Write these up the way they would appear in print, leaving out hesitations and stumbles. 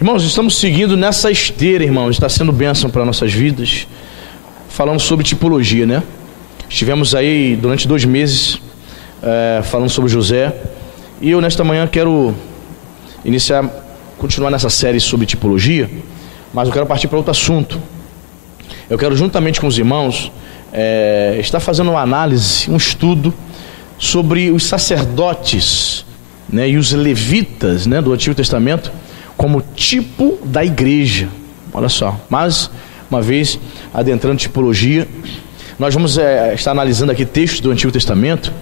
Irmãos, estamos seguindo nessa esteira, irmãos, está sendo bênção para nossas vidas, falando sobre tipologia, né? Estivemos aí durante 2 meses falando sobre José, e eu nesta manhã quero continuar nessa série sobre tipologia, mas eu quero partir para outro assunto. Eu quero, juntamente com os irmãos, estar fazendo uma análise, um estudo sobre os sacerdotes, né, e os levitas, né, do Antigo Testamento, como tipo da igreja. Olha só, mais uma vez adentrando tipologia, nós vamos estar analisando aqui textos do Antigo Testamento,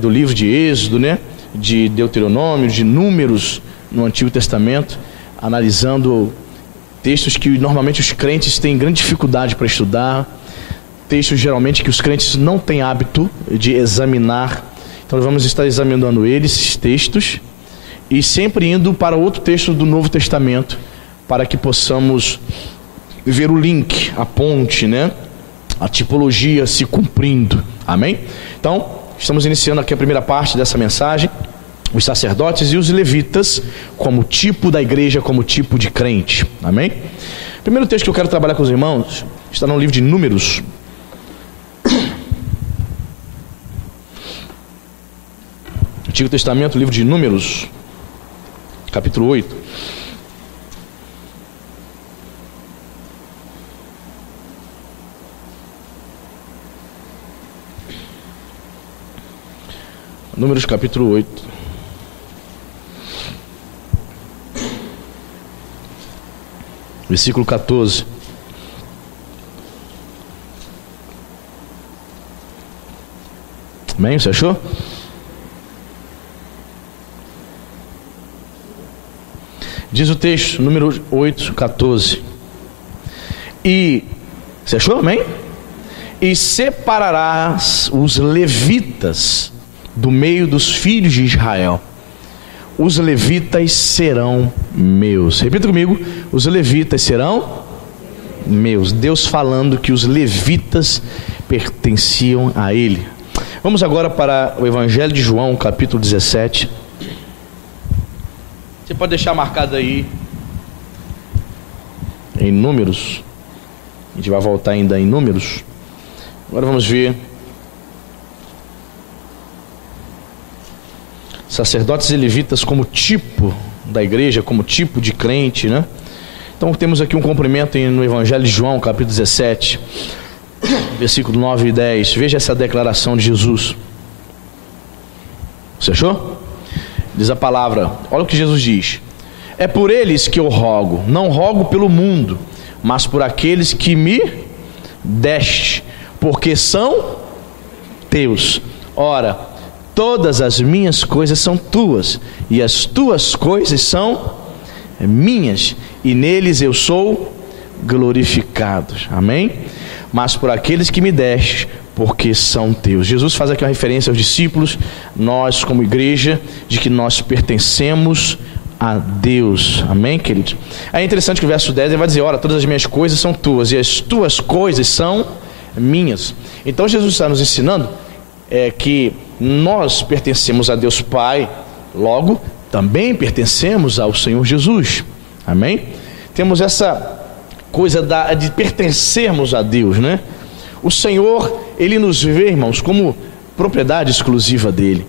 do livro de Êxodo, né, de Deuteronômio, de Números no Antigo Testamento, analisando textos que normalmente os crentes têm grande dificuldade para estudar, textos geralmente que os crentes não têm hábito de examinar. Então nós vamos estar examinando esses textos e sempre indo para outro texto do Novo Testamento, para que possamos ver o link, a ponte, né? A tipologia se cumprindo. Amém? Então, estamos iniciando aqui a primeira parte dessa mensagem, os sacerdotes e os levitas como tipo da igreja, como tipo de crente. Amém? O primeiro texto que eu quero trabalhar com os irmãos está no livro de Números. Antigo Testamento, livro de Números, capítulo 8. Números, capítulo 8. Versículo 14. Amém? Você achou? Diz o texto, número 8, 14. E, você achou? Amém? E separarás os levitas do meio dos filhos de Israel. Os levitas serão meus. Repita comigo: os levitas serão meus. Deus falando que os levitas pertenciam a ele. Vamos agora para o Evangelho de João, capítulo 17. Você pode deixar marcado aí em Números. A gente vai voltar ainda em Números. Agora vamos ver sacerdotes e levitas como tipo da igreja, como tipo de crente, né? Então temos aqui um cumprimento no Evangelho de João, capítulo 17, versículo 9 e 10. Veja essa declaração de Jesus. Você achou? Diz a palavra, olha o que Jesus diz: é por eles que eu rogo, não rogo pelo mundo, mas por aqueles que me deste, porque são teus. Ora, todas as minhas coisas são tuas, e as tuas coisas são minhas, e neles eu sou glorificado. Amém? Mas por aqueles que me deste, porque são teus. Jesus faz aqui uma referência aos discípulos, nós como igreja, de que nós pertencemos a Deus. Amém, queridos? É interessante que o verso 10 ele vai dizer: ora, todas as minhas coisas são tuas, e as tuas coisas são minhas. Então Jesus está nos ensinando que nós pertencemos a Deus Pai, logo também pertencemos ao Senhor Jesus. Amém? Temos essa coisa de pertencermos a Deus, né? O Senhor, Ele nos vê, irmãos, como propriedade exclusiva dEle,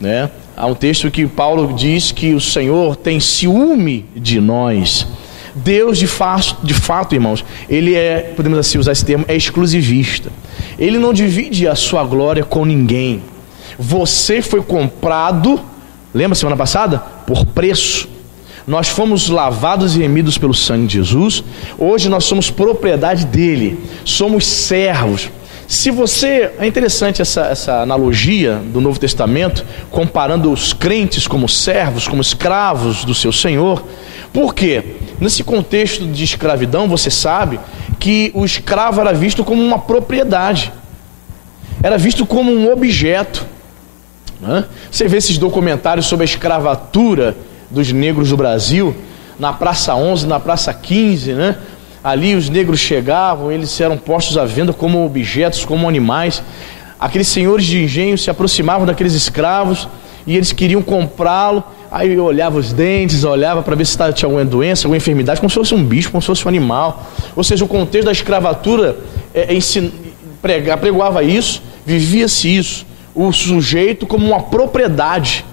né? Há um texto que Paulo diz que o Senhor tem ciúme de nós. Deus, de fato, irmãos, Ele podemos assim usar esse termo, é exclusivista. Ele não divide a sua glória com ninguém. Você foi comprado, lembra semana passada? Por preço. Nós fomos lavados e remidos pelo sangue de Jesus. Hoje nós somos propriedade dele, somos servos. É interessante essa analogia do Novo Testamento, comparando os crentes como servos, como escravos do seu Senhor. Por quê? Nesse contexto de escravidão, você sabe que o escravo era visto como uma propriedade, era visto como um objeto, né? Você vê esses documentários sobre a escravatura dos negros do Brasil, na Praça 11, na Praça 15, né? Ali os negros chegavam, eles eram postos à venda como objetos, como animais. Aqueles senhores de engenho se aproximavam daqueles escravos e eles queriam comprá-lo Aí eu olhava os dentes, olhava para ver se tinha alguma doença, alguma enfermidade, como se fosse um bicho, como se fosse um animal. Ou seja, o contexto da escravatura pregoava isso, vivia-se isso, o sujeito como uma propriedade.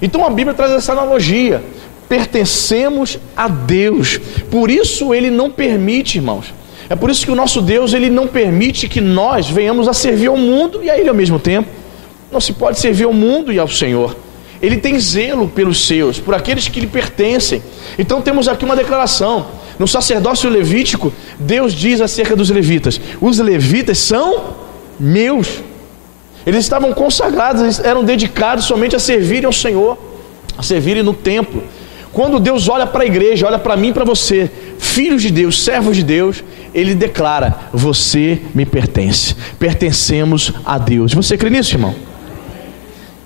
Então a Bíblia traz essa analogia: pertencemos a Deus, por isso Ele não permite, irmãos, é por isso que o nosso Deus, Ele não permite que nós venhamos a servir ao mundo e a Ele ao mesmo tempo. Não se pode servir ao mundo e ao Senhor. Ele tem zelo pelos seus, por aqueles que lhe pertencem. Então temos aqui uma declaração. No sacerdócio levítico, Deus diz acerca dos levitas: os levitas são meus. Eles estavam consagrados, eles eram dedicados somente a servirem ao Senhor, a servirem no templo. Quando Deus olha para a igreja, olha para mim e para você, filhos de Deus, servos de Deus, Ele declara: você me pertence, pertencemos a Deus. Você crê nisso, irmão?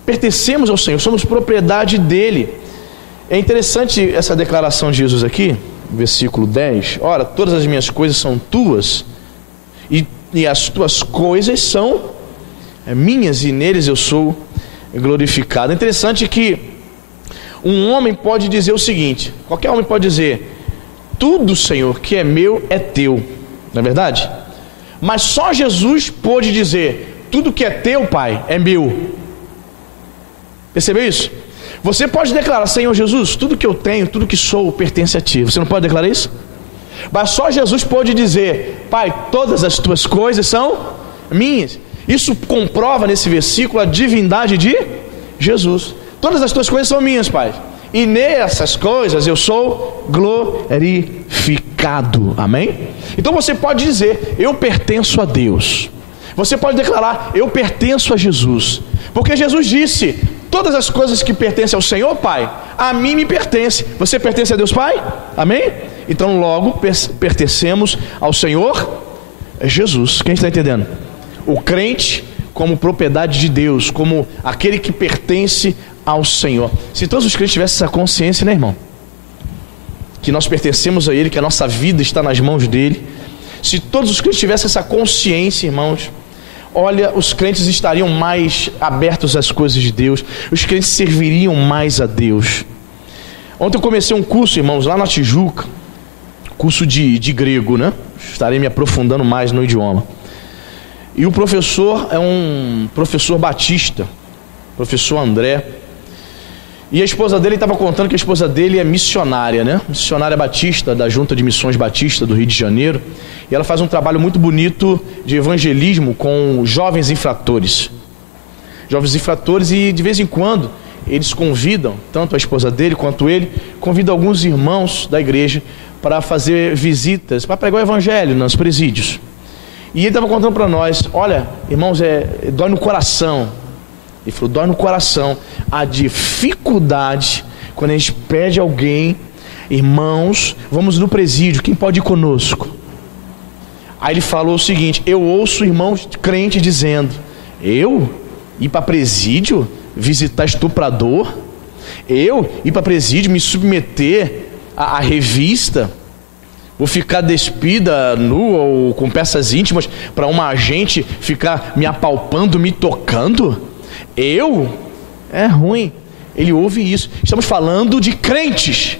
Pertencemos ao Senhor, somos propriedade dEle. É interessante essa declaração de Jesus aqui, versículo 10. Ora, todas as minhas coisas são tuas, e as tuas coisas são minhas, e neles eu sou glorificado. É interessante que um homem pode dizer o seguinte, qualquer homem pode dizer: tudo, Senhor, que é meu é teu, não é verdade? Mas só Jesus pôde dizer: tudo que é teu, Pai, é meu. Percebeu isso? Você pode declarar: Senhor Jesus, tudo que eu tenho, tudo que sou, pertence a Ti. Você não pode declarar isso? Mas só Jesus pode dizer: Pai, todas as tuas coisas são minhas. Isso comprova nesse versículo a divindade de Jesus. Todas as tuas coisas são minhas, Pai, e nessas coisas eu sou glorificado. Amém? Então você pode dizer: eu pertenço a Deus. Você pode declarar: eu pertenço a Jesus, porque Jesus disse: todas as coisas que pertencem ao Senhor, Pai, a mim me pertence. Você pertence a Deus, Pai? Amém? Então logo pertencemos ao Senhor Jesus. Quem está entendendo? O crente como propriedade de Deus, como aquele que pertence ao Senhor. Se todos os crentes tivessem essa consciência, né, irmão? Que nós pertencemos a Ele, que a nossa vida está nas mãos dEle. Se todos os crentes tivessem essa consciência, irmãos, olha, os crentes estariam mais abertos às coisas de Deus, os crentes serviriam mais a Deus. Ontem eu comecei um curso, irmãos, lá na Tijuca, curso de grego, né? Estarei me aprofundando mais no idioma. E o professor é um professor batista, professor André. E a esposa dele estava contando que a esposa dele é missionária, né? Missionária batista, da Junta de Missões Batista do Rio de Janeiro. E ela faz um trabalho muito bonito de evangelismo com jovens infratores. Jovens infratores, e de vez em quando eles convidam, tanto a esposa dele quanto ele, convidam alguns irmãos da igreja para fazer visitas, para pregar o evangelho nos presídios. E ele estava contando para nós: olha, irmãos, dói no coração. Ele falou: dói no coração a dificuldade quando a gente pede a alguém: irmãos, vamos no presídio, quem pode ir conosco? Aí ele falou o seguinte: eu ouço irmãos crentes dizendo: eu ir para presídio visitar estuprador? Eu ir para presídio me submeter à revista? Vou ficar despida, nua ou com peças íntimas para uma agente ficar me apalpando, me tocando? Eu? É ruim. Ele ouve isso. Estamos falando de crentes.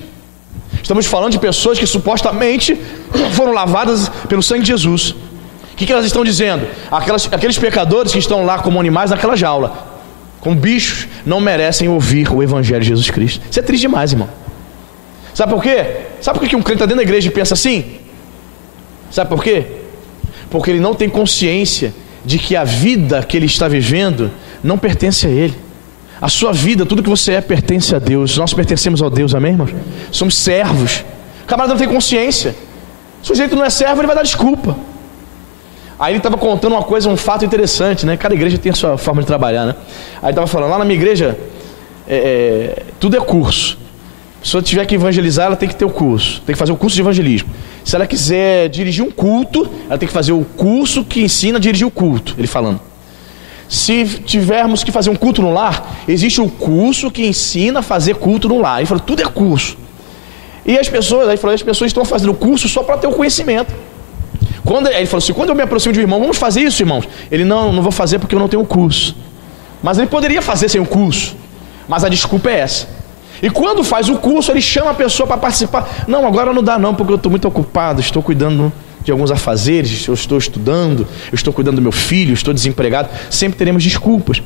Estamos falando de pessoas que supostamente foram lavadas pelo sangue de Jesus. O que elas estão dizendo? Aqueles pecadores que estão lá como animais naquela jaula, como bichos, não merecem ouvir o evangelho de Jesus Cristo. Isso é triste demais, irmão. Sabe por quê? Sabe por que um crente está dentro da igreja e pensa assim? Sabe por quê? Porque ele não tem consciência de que a vida que ele está vivendo não pertence a ele. A sua vida, tudo que você é, pertence a Deus. Nós pertencemos a Deus, amém, irmãos? Somos servos. O camarada não tem consciência. Se o sujeito não é servo, ele vai dar desculpa. Aí ele estava contando uma coisa, um fato interessante, né? Cada igreja tem a sua forma de trabalhar, né? Aí ele estava falando: lá na minha igreja, tudo é curso. Se ela tiver que evangelizar, ela tem que ter o curso, tem que fazer o curso de evangelismo. Se ela quiser dirigir um culto, ela tem que fazer o curso que ensina a dirigir o culto. Ele falando: se tivermos que fazer um culto no lar, existe o curso que ensina a fazer culto no lar. Ele falou: tudo é curso. E as pessoas, aí falou, as pessoas estão fazendo curso só para ter o conhecimento. Ele falou assim: quando eu me aproximo de um irmão, vamos fazer isso, irmãos? Ele: não vou fazer porque eu não tenho curso. Mas ele poderia fazer sem o curso. Mas a desculpa é essa. E quando faz o curso, ele chama a pessoa para participar. Não, agora não dá não, porque eu estou muito ocupado, estou cuidando de alguns afazeres, eu estou estudando, eu estou cuidando do meu filho, estou desempregado. Sempre teremos desculpas.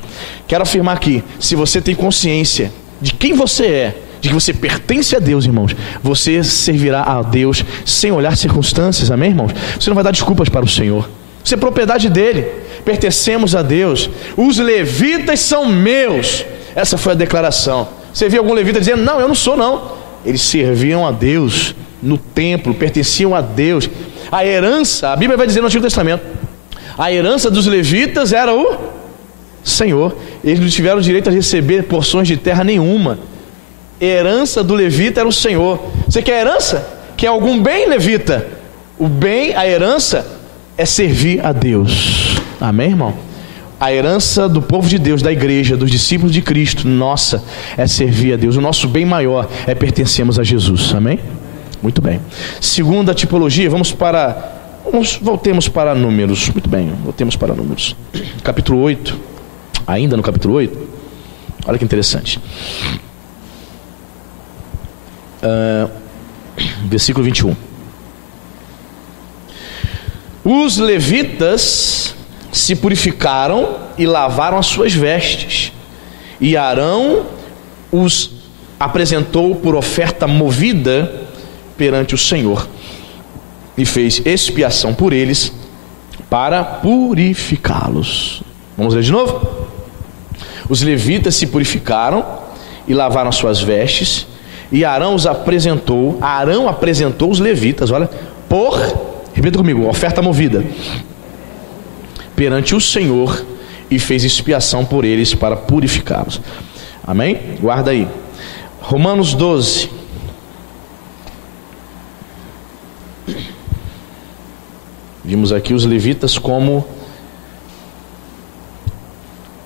Quero afirmar aqui, se você tem consciência de quem você é, de que você pertence a Deus, irmãos, você servirá a Deus sem olhar circunstâncias, amém, irmãos? Você não vai dar desculpas para o Senhor. Você é propriedade dele, pertencemos a Deus. Os levitas são meus. Essa foi a declaração. Você viu algum levita dizendo, não, eu não sou não. Eles serviam a Deus no templo, pertenciam a Deus. A herança, a Bíblia vai dizer no Antigo Testamento, a herança dos levitas era o Senhor. Eles não tiveram direito a receber porções de terra nenhuma. A herança do levita era o Senhor. Você quer herança? Quer algum bem, levita? O bem, a herança, é servir a Deus. Amém, irmão? A herança do povo de Deus, da igreja, dos discípulos de Cristo, nossa, é servir a Deus. O nosso bem maior é pertencermos a Jesus. Amém? Muito bem. Segunda tipologia, voltemos para Números. Muito bem, voltemos para Números. Capítulo 8. Ainda no capítulo 8. Olha que interessante. Versículo 21. Os levitas se purificaram e lavaram as suas vestes, e Arão os apresentou por oferta movida perante o Senhor, e fez expiação por eles para purificá-los. Vamos ler de novo? Os levitas se purificaram e lavaram as suas vestes, e Arão apresentou os levitas, olha, repita comigo, oferta movida perante o Senhor, e fez expiação por eles para purificá-los. Amém? Guarda aí. Romanos 12. Vimos aqui os levitas como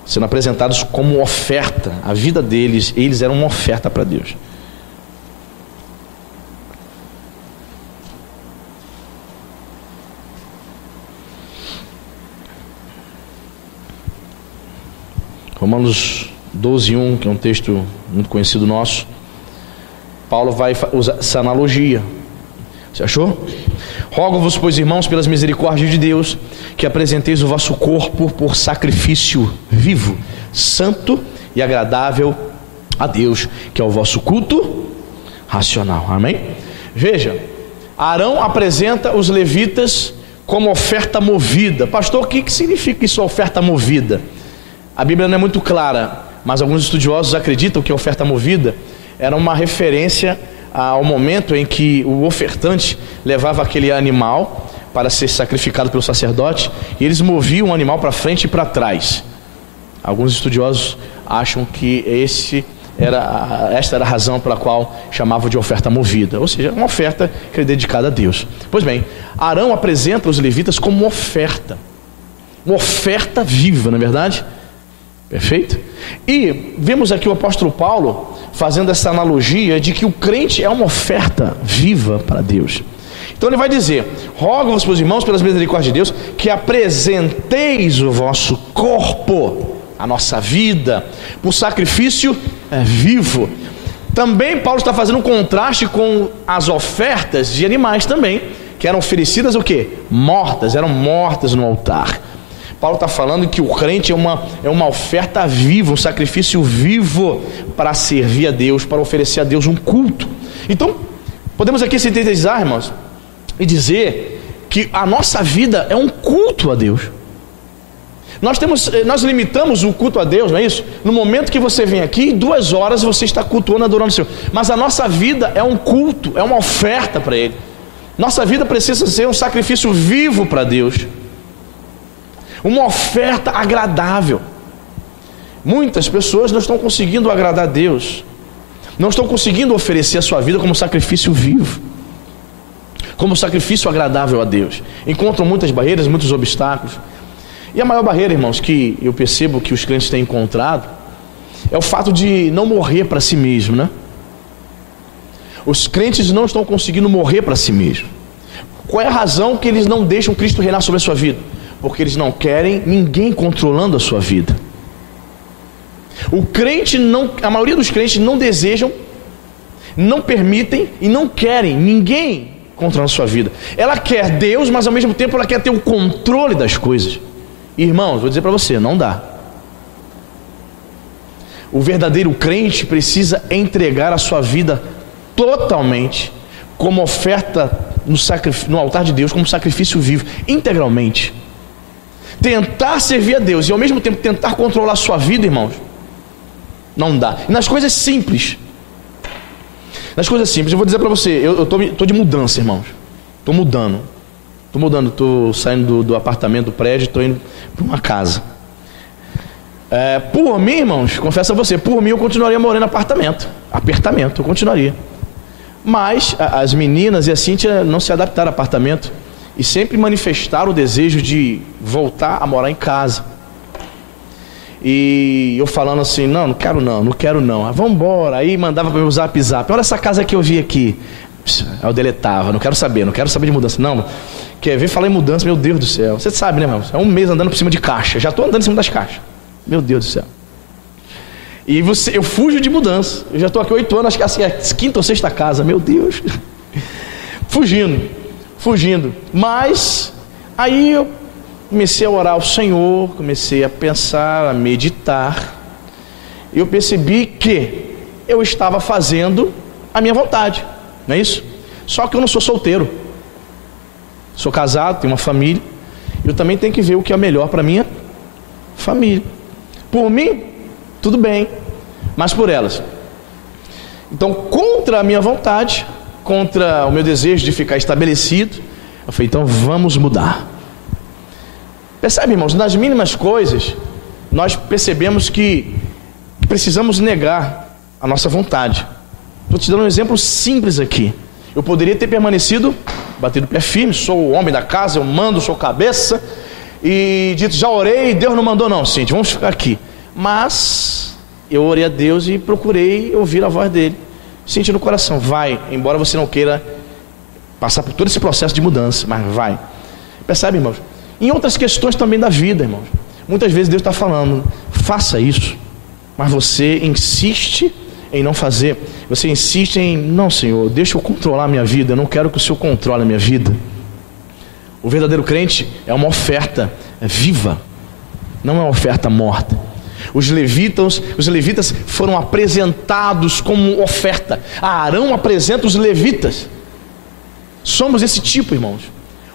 sendo apresentados como oferta. A vida deles, eles eram uma oferta para Deus. Romanos 12:1, que é um texto muito conhecido nosso. Paulo vai usar essa analogia. Você achou? Rogo-vos, pois, irmãos, pelas misericórdias de Deus, que apresenteis o vosso corpo por sacrifício vivo, santo e agradável a Deus, que é o vosso culto racional. Amém? Veja, Arão apresenta os levitas como oferta movida. Pastor, o que significa isso, oferta movida? A Bíblia não é muito clara, mas alguns estudiosos acreditam que a oferta movida era uma referência ao momento em que o ofertante levava aquele animal para ser sacrificado pelo sacerdote, e eles moviam o animal para frente e para trás. Alguns estudiosos acham que esta era a razão pela qual chamavam de oferta movida, ou seja, uma oferta que é dedicada a Deus. Pois bem, Arão apresenta os levitas como uma oferta viva, não é verdade? Perfeito? E vemos aqui o apóstolo Paulo fazendo essa analogia de que o crente é uma oferta viva para Deus. Então ele vai dizer: rogo-vos, meus irmãos, pelas misericórdias de Deus, que apresenteis o vosso corpo, a nossa vida, por sacrifício vivo. Também Paulo está fazendo um contraste com as ofertas de animais também, que eram oferecidas o quê? Eram mortas no altar. Paulo está falando que o crente é uma oferta viva, um sacrifício vivo para servir a Deus, para oferecer a Deus um culto. Então, podemos aqui sintetizar, irmãos, e dizer que a nossa vida é um culto a Deus. Nós limitamos o culto a Deus, não é isso? No momento que você vem aqui, 2 horas você está cultuando, adorando o Senhor. Mas a nossa vida é um culto, é uma oferta para Ele. Nossa vida precisa ser um sacrifício vivo para Deus, uma oferta agradável. Muitas pessoas não estão conseguindo agradar a Deus, não estão conseguindo oferecer a sua vida como sacrifício vivo, como sacrifício agradável a Deus. Encontram muitas barreiras, muitos obstáculos. E a maior barreira, irmãos, que eu percebo que os crentes têm encontrado é o fato de não morrer para si mesmo, né? Os crentes não estão conseguindo morrer para si mesmo. Qual é a razão que eles não deixam Cristo reinar sobre a sua vida? Porque eles não querem ninguém controlando a sua vida. A maioria dos crentes não desejam não permitem e não querem ninguém controlando a sua vida. Ela quer Deus, mas ao mesmo tempo ela quer ter o controle das coisas. Irmãos, vou dizer para você, não dá. O verdadeiro crente precisa entregar a sua vida totalmente, como oferta no altar de Deus, como sacrifício vivo, integralmente. Tentar servir a Deus e ao mesmo tempo tentar controlar a sua vida, irmãos, não dá. E nas coisas simples, eu vou dizer para você, eu tô de mudança, irmãos. Tô mudando, tô saindo do apartamento, do prédio, tô indo para uma casa. Por mim, irmãos, confesso a você, por mim eu continuaria morando em apartamento, eu continuaria. Mas as meninas e a Cíntia não se adaptaram ao apartamento e sempre manifestaram o desejo de voltar a morar em casa. E eu falando assim, não quero não, vamos embora. Aí mandava para mim o zap, olha essa casa que eu vi aqui. Aí eu deletava, não quero saber de mudança. Não, quer ver falar em mudança, meu Deus do céu. Você sabe, né, irmão? É um mês andando por cima de caixa, já estou andando em cima das caixas. Meu Deus do céu. E eu fujo de mudança. Eu já estou aqui 8 anos, acho que assim, é a 5ª ou 6ª casa, meu Deus. Fugindo. Mas aí eu comecei a orar ao Senhor, comecei a pensar, a meditar. E eu percebi que eu estava fazendo a minha vontade, não é isso? Só que eu não sou solteiro. Sou casado, tenho uma família. Eu também tenho que ver o que é melhor para minha família. Por mim, tudo bem, mas por elas. Então, contra a minha vontade, contra o meu desejo de ficar estabelecido, eu falei, então vamos mudar. Percebe, irmãos, nas mínimas coisas, nós percebemos que precisamos negar a nossa vontade. Estou te dando um exemplo simples aqui. Eu poderia ter permanecido, batido o pé firme, sou o homem da casa, eu mando, sou cabeça, e dito, já orei, Deus não mandou não, Cíntia, vamos ficar aqui. Mas eu orei a Deus e procurei ouvir a voz dele. Senti no coração, vai, embora você não queira passar por todo esse processo de mudança, mas vai. Percebe, irmãos? Em outras questões também da vida, irmãos, muitas vezes Deus está falando, faça isso, mas você insiste em não fazer. Você insiste em, não, Senhor, deixa eu controlar a minha vida, eu não quero que o Senhor controle a minha vida. O verdadeiro crente é uma oferta viva, não é uma oferta morta. Os levitas foram apresentados como oferta. Arão apresenta os levitas. Somos esse tipo, irmãos.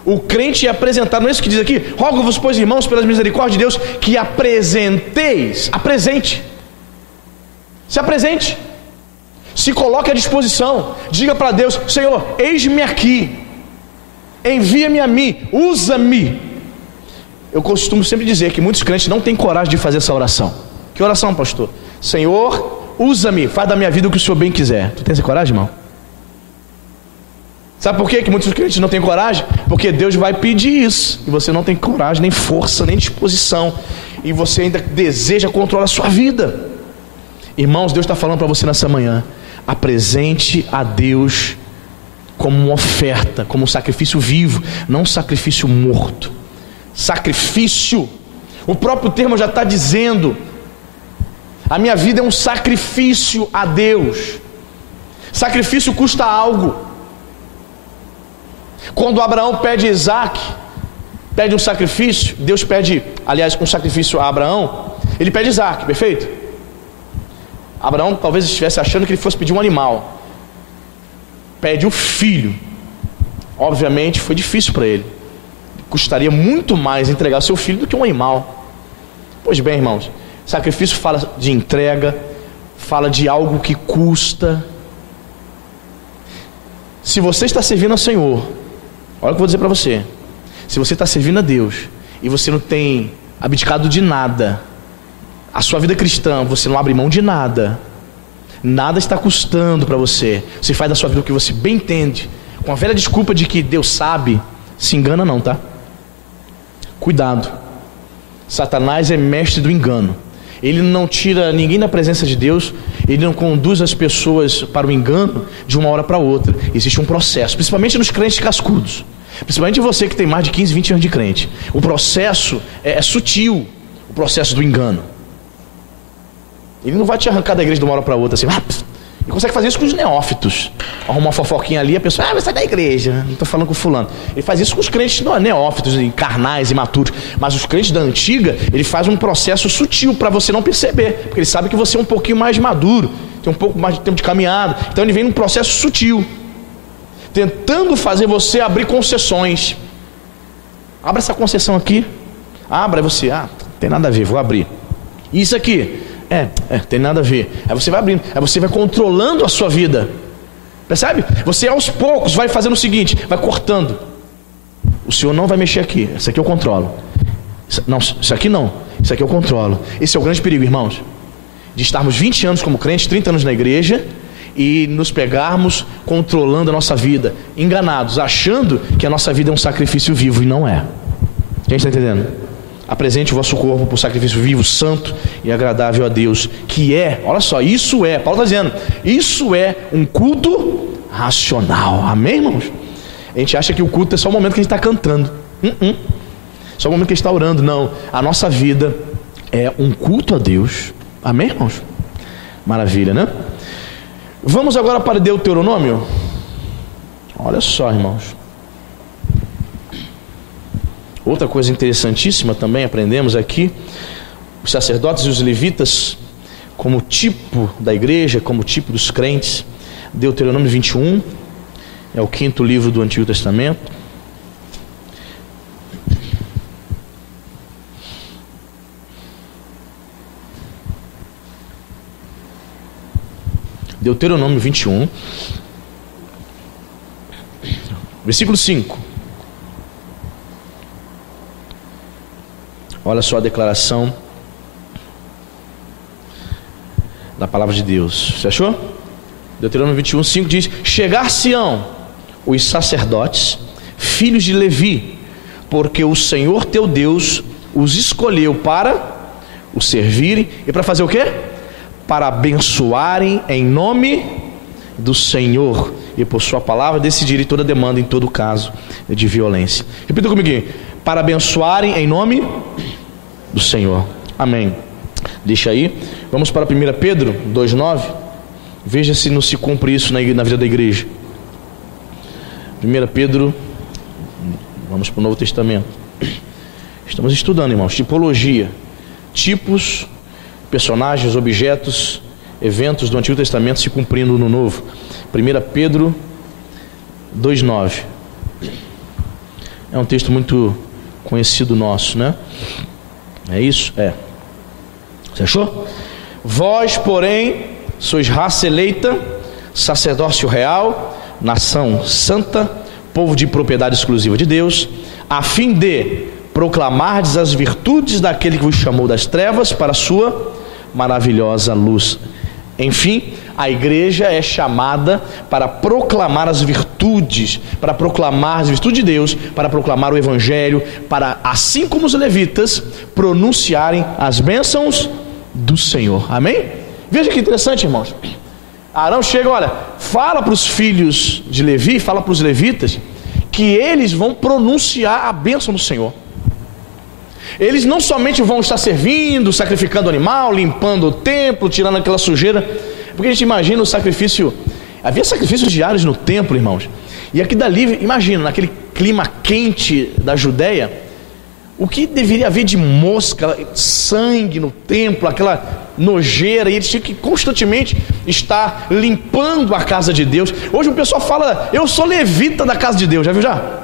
O crente é apresentado, não é isso que diz aqui? Rogo-vos, pois, irmãos, pelas misericórdias de Deus, que apresenteis. Apresente. Se apresente. Se coloque à disposição. Diga para Deus, Senhor, eis-me aqui. Envia-me a mim. Usa-me. Eu costumo sempre dizer que muitos crentes não têm coragem de fazer essa oração. Que oração, pastor? Senhor, usa-me, faz da minha vida o que o Senhor bem quiser. Tu tem essa coragem, irmão? Sabe por quê que muitos crentes não têm coragem? Porque Deus vai pedir isso, e você não tem coragem, nem força, nem disposição, e você ainda deseja controlar a sua vida. Irmãos, Deus está falando para você nessa manhã, apresente a Deus como uma oferta, como um sacrifício vivo, não um sacrifício morto. Sacrifício, o próprio termo já está dizendo, a minha vida é um sacrifício a Deus. Sacrifício custa algo. Quando Abraão pede Isaac, pede um sacrifício, Deus pede, aliás, um sacrifício a Abraão, ele pede Isaac, perfeito? Abraão talvez estivesse achando que ele fosse pedir um animal, pede o filho. Obviamente foi difícil para ele, custaria muito mais entregar seu filho do que um animal. Pois bem, irmãos, sacrifício fala de entrega, fala de algo que custa. Se você está servindo ao Senhor, olha o que eu vou dizer para você, se você está servindo a Deus e você não tem abdicado de nada, a sua vida cristã, você não abre mão de nada, nada está custando para você, você faz da sua vida o que você bem entende, com a velha desculpa de que Deus sabe, se engana não, tá? Cuidado, Satanás é mestre do engano. Ele não tira ninguém da presença de Deus, ele não conduz as pessoas para o engano de uma hora para outra. Existe um processo, principalmente nos crentes cascudos, principalmente você que tem mais de 15, 20 anos de crente. O processo é sutil, o processo do engano. Ele não vai te arrancar da igreja de uma hora para outra assim, Ele consegue fazer isso com os neófitos. Arruma uma fofoquinha ali, a pessoa, vai sair da igreja, não estou falando com fulano. Ele faz isso com os crentes neófitos, carnais, imaturos. Mas os crentes da antiga, ele faz um processo sutil para você não perceber, porque ele sabe que você é um pouquinho mais maduro, tem um pouco mais de tempo de caminhada. Então ele vem num processo sutil, tentando fazer você abrir concessões. Abra essa concessão aqui. Abra, aí você, tem nada a ver, vou abrir. Isso aqui, tem nada a ver. Aí você vai abrindo, aí você vai controlando a sua vida. Percebe? Você aos poucos vai fazendo o seguinte, vai cortando. O Senhor não vai mexer aqui, isso aqui eu controlo. Não, isso aqui não, isso aqui eu controlo. Esse é o grande perigo, irmãos, de estarmos 20 anos como crentes, 30 anos na igreja, e nos pegarmos controlando a nossa vida, enganados, achando que a nossa vida é um sacrifício vivo, e não é. Quem está entendendo? Apresente o vosso corpo por sacrifício vivo, santo e agradável a Deus, que é, olha só, isso é, Paulo está dizendo, isso é um culto racional. Amém, irmãos? A gente acha que o culto é só o momento que a gente está cantando. Só o momento que a gente está orando. Não, a nossa vida é um culto a Deus. Amém, irmãos? Maravilha, né? Vamos agora para Deuteronômio. Olha só, irmãos. Outra coisa interessantíssima também aprendemos aqui, os sacerdotes e os levitas como tipo da igreja, como tipo dos crentes. Deuteronômio 21 é o 5º livro do Antigo Testamento. Deuteronômio 21, versículo 5. Olha só a declaração da palavra de Deus. Você achou? Deuteronômio 21, 5 diz: chegar-se-ão os sacerdotes, filhos de Levi, porque o Senhor teu Deus os escolheu para o servirem. E para fazer o quê? Para abençoarem em nome do Senhor, e por sua palavra decidirem toda demanda em todo caso de violência. Repita comigo aqui: para abençoarem em nome do Senhor. Amém. Deixa aí. Vamos para 1 Pedro 2,9. Veja se não se cumpre isso na vida da igreja. 1 Pedro, vamos para o Novo Testamento. Estamos estudando, irmãos, tipologia, tipos, personagens, objetos, eventos do Antigo Testamento se cumprindo no Novo. 1 Pedro 2,9. É um texto muito conhecido nosso, né? É isso? É. Você achou? Vós, porém, sois raça eleita, sacerdócio real, nação santa, povo de propriedade exclusiva de Deus, a fim de proclamardes as virtudes daquele que vos chamou das trevas para a sua maravilhosa luz. Enfim, a igreja é chamada para proclamar as virtudes, para proclamar as virtudes de Deus, para proclamar o evangelho, para, assim como os levitas, pronunciarem as bênçãos do Senhor. Amém? Veja que interessante, irmãos. Arão chega, olha, fala para os filhos de Levi, fala para os levitas, que eles vão pronunciar a bênção do Senhor. Eles não somente vão estar servindo, sacrificando animal, limpando o templo, tirando aquela sujeira, porque a gente imagina o sacrifício, havia sacrifícios diários no templo, irmãos, e aqui dali, imagina, naquele clima quente da Judéia, o que deveria haver de mosca, sangue no templo, aquela nojeira, e eles tinham que constantemente estar limpando a casa de Deus. Hoje o pessoal fala, eu sou levita da casa de Deus, já viu já?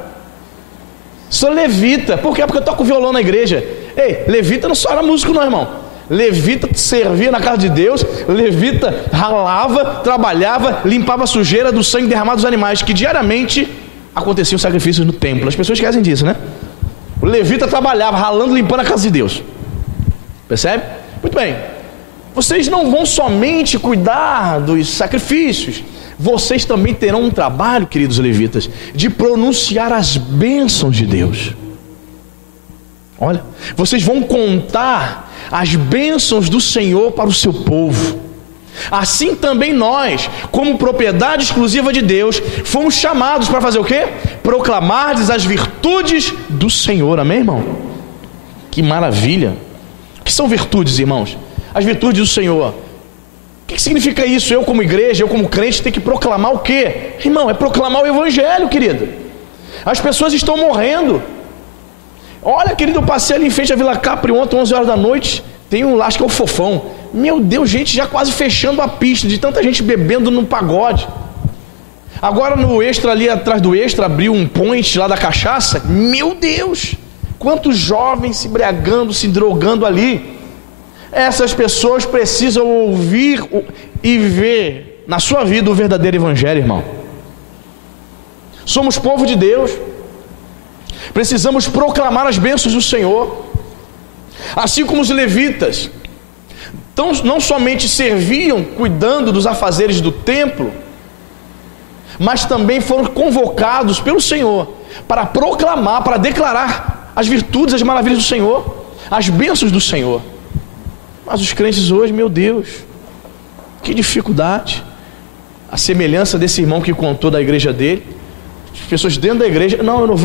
Sou levita. Por quê? Porque eu toco violão na igreja. Ei, levita não só era músico não, irmão. Levita servia na casa de Deus. Levita ralava, trabalhava, limpava a sujeira do sangue derramado dos animais, que diariamente aconteciam sacrifícios no templo. As pessoas esquecem disso, né? O levita trabalhava, ralando, limpando a casa de Deus. Percebe? Muito bem. Vocês não vão somente cuidar dos sacrifícios, vocês também terão um trabalho, queridos levitas, de pronunciar as bênçãos de Deus. Olha, vocês vão contar as bênçãos do Senhor para o seu povo. Assim também nós, como propriedade exclusiva de Deus, fomos chamados para fazer o quê? Proclamardes as virtudes do Senhor. Amém, irmão? Que maravilha! O que são virtudes, irmãos? As virtudes do Senhor: que significa isso? Eu como igreja, eu como crente, tenho que proclamar o quê? Irmão, é proclamar o evangelho, querido. As pessoas estão morrendo. Olha, querido, eu passei ali em frente à Vila Capri ontem, 11 horas da noite. Tem um lá, acho que é o Fofão. Meu Deus, gente já quase fechando a pista, de tanta gente bebendo no pagode. Agora no Extra, ali atrás do Extra, abriu um point lá da cachaça. Meu Deus, quantos jovens se embriagando, se drogando ali. Essas pessoas precisam ouvir e ver na sua vida o verdadeiro evangelho, irmão. Somos povo de Deus, precisamos proclamar as bênçãos do Senhor. Assim como os levitas não somente serviam cuidando dos afazeres do templo, mas também foram convocados pelo Senhor para proclamar, para declarar as virtudes, as maravilhas do Senhor, as bênçãos do Senhor. Mas os crentes hoje, meu Deus, que dificuldade. A semelhança desse irmão que contou da igreja dele, as pessoas dentro da igreja, não, eu não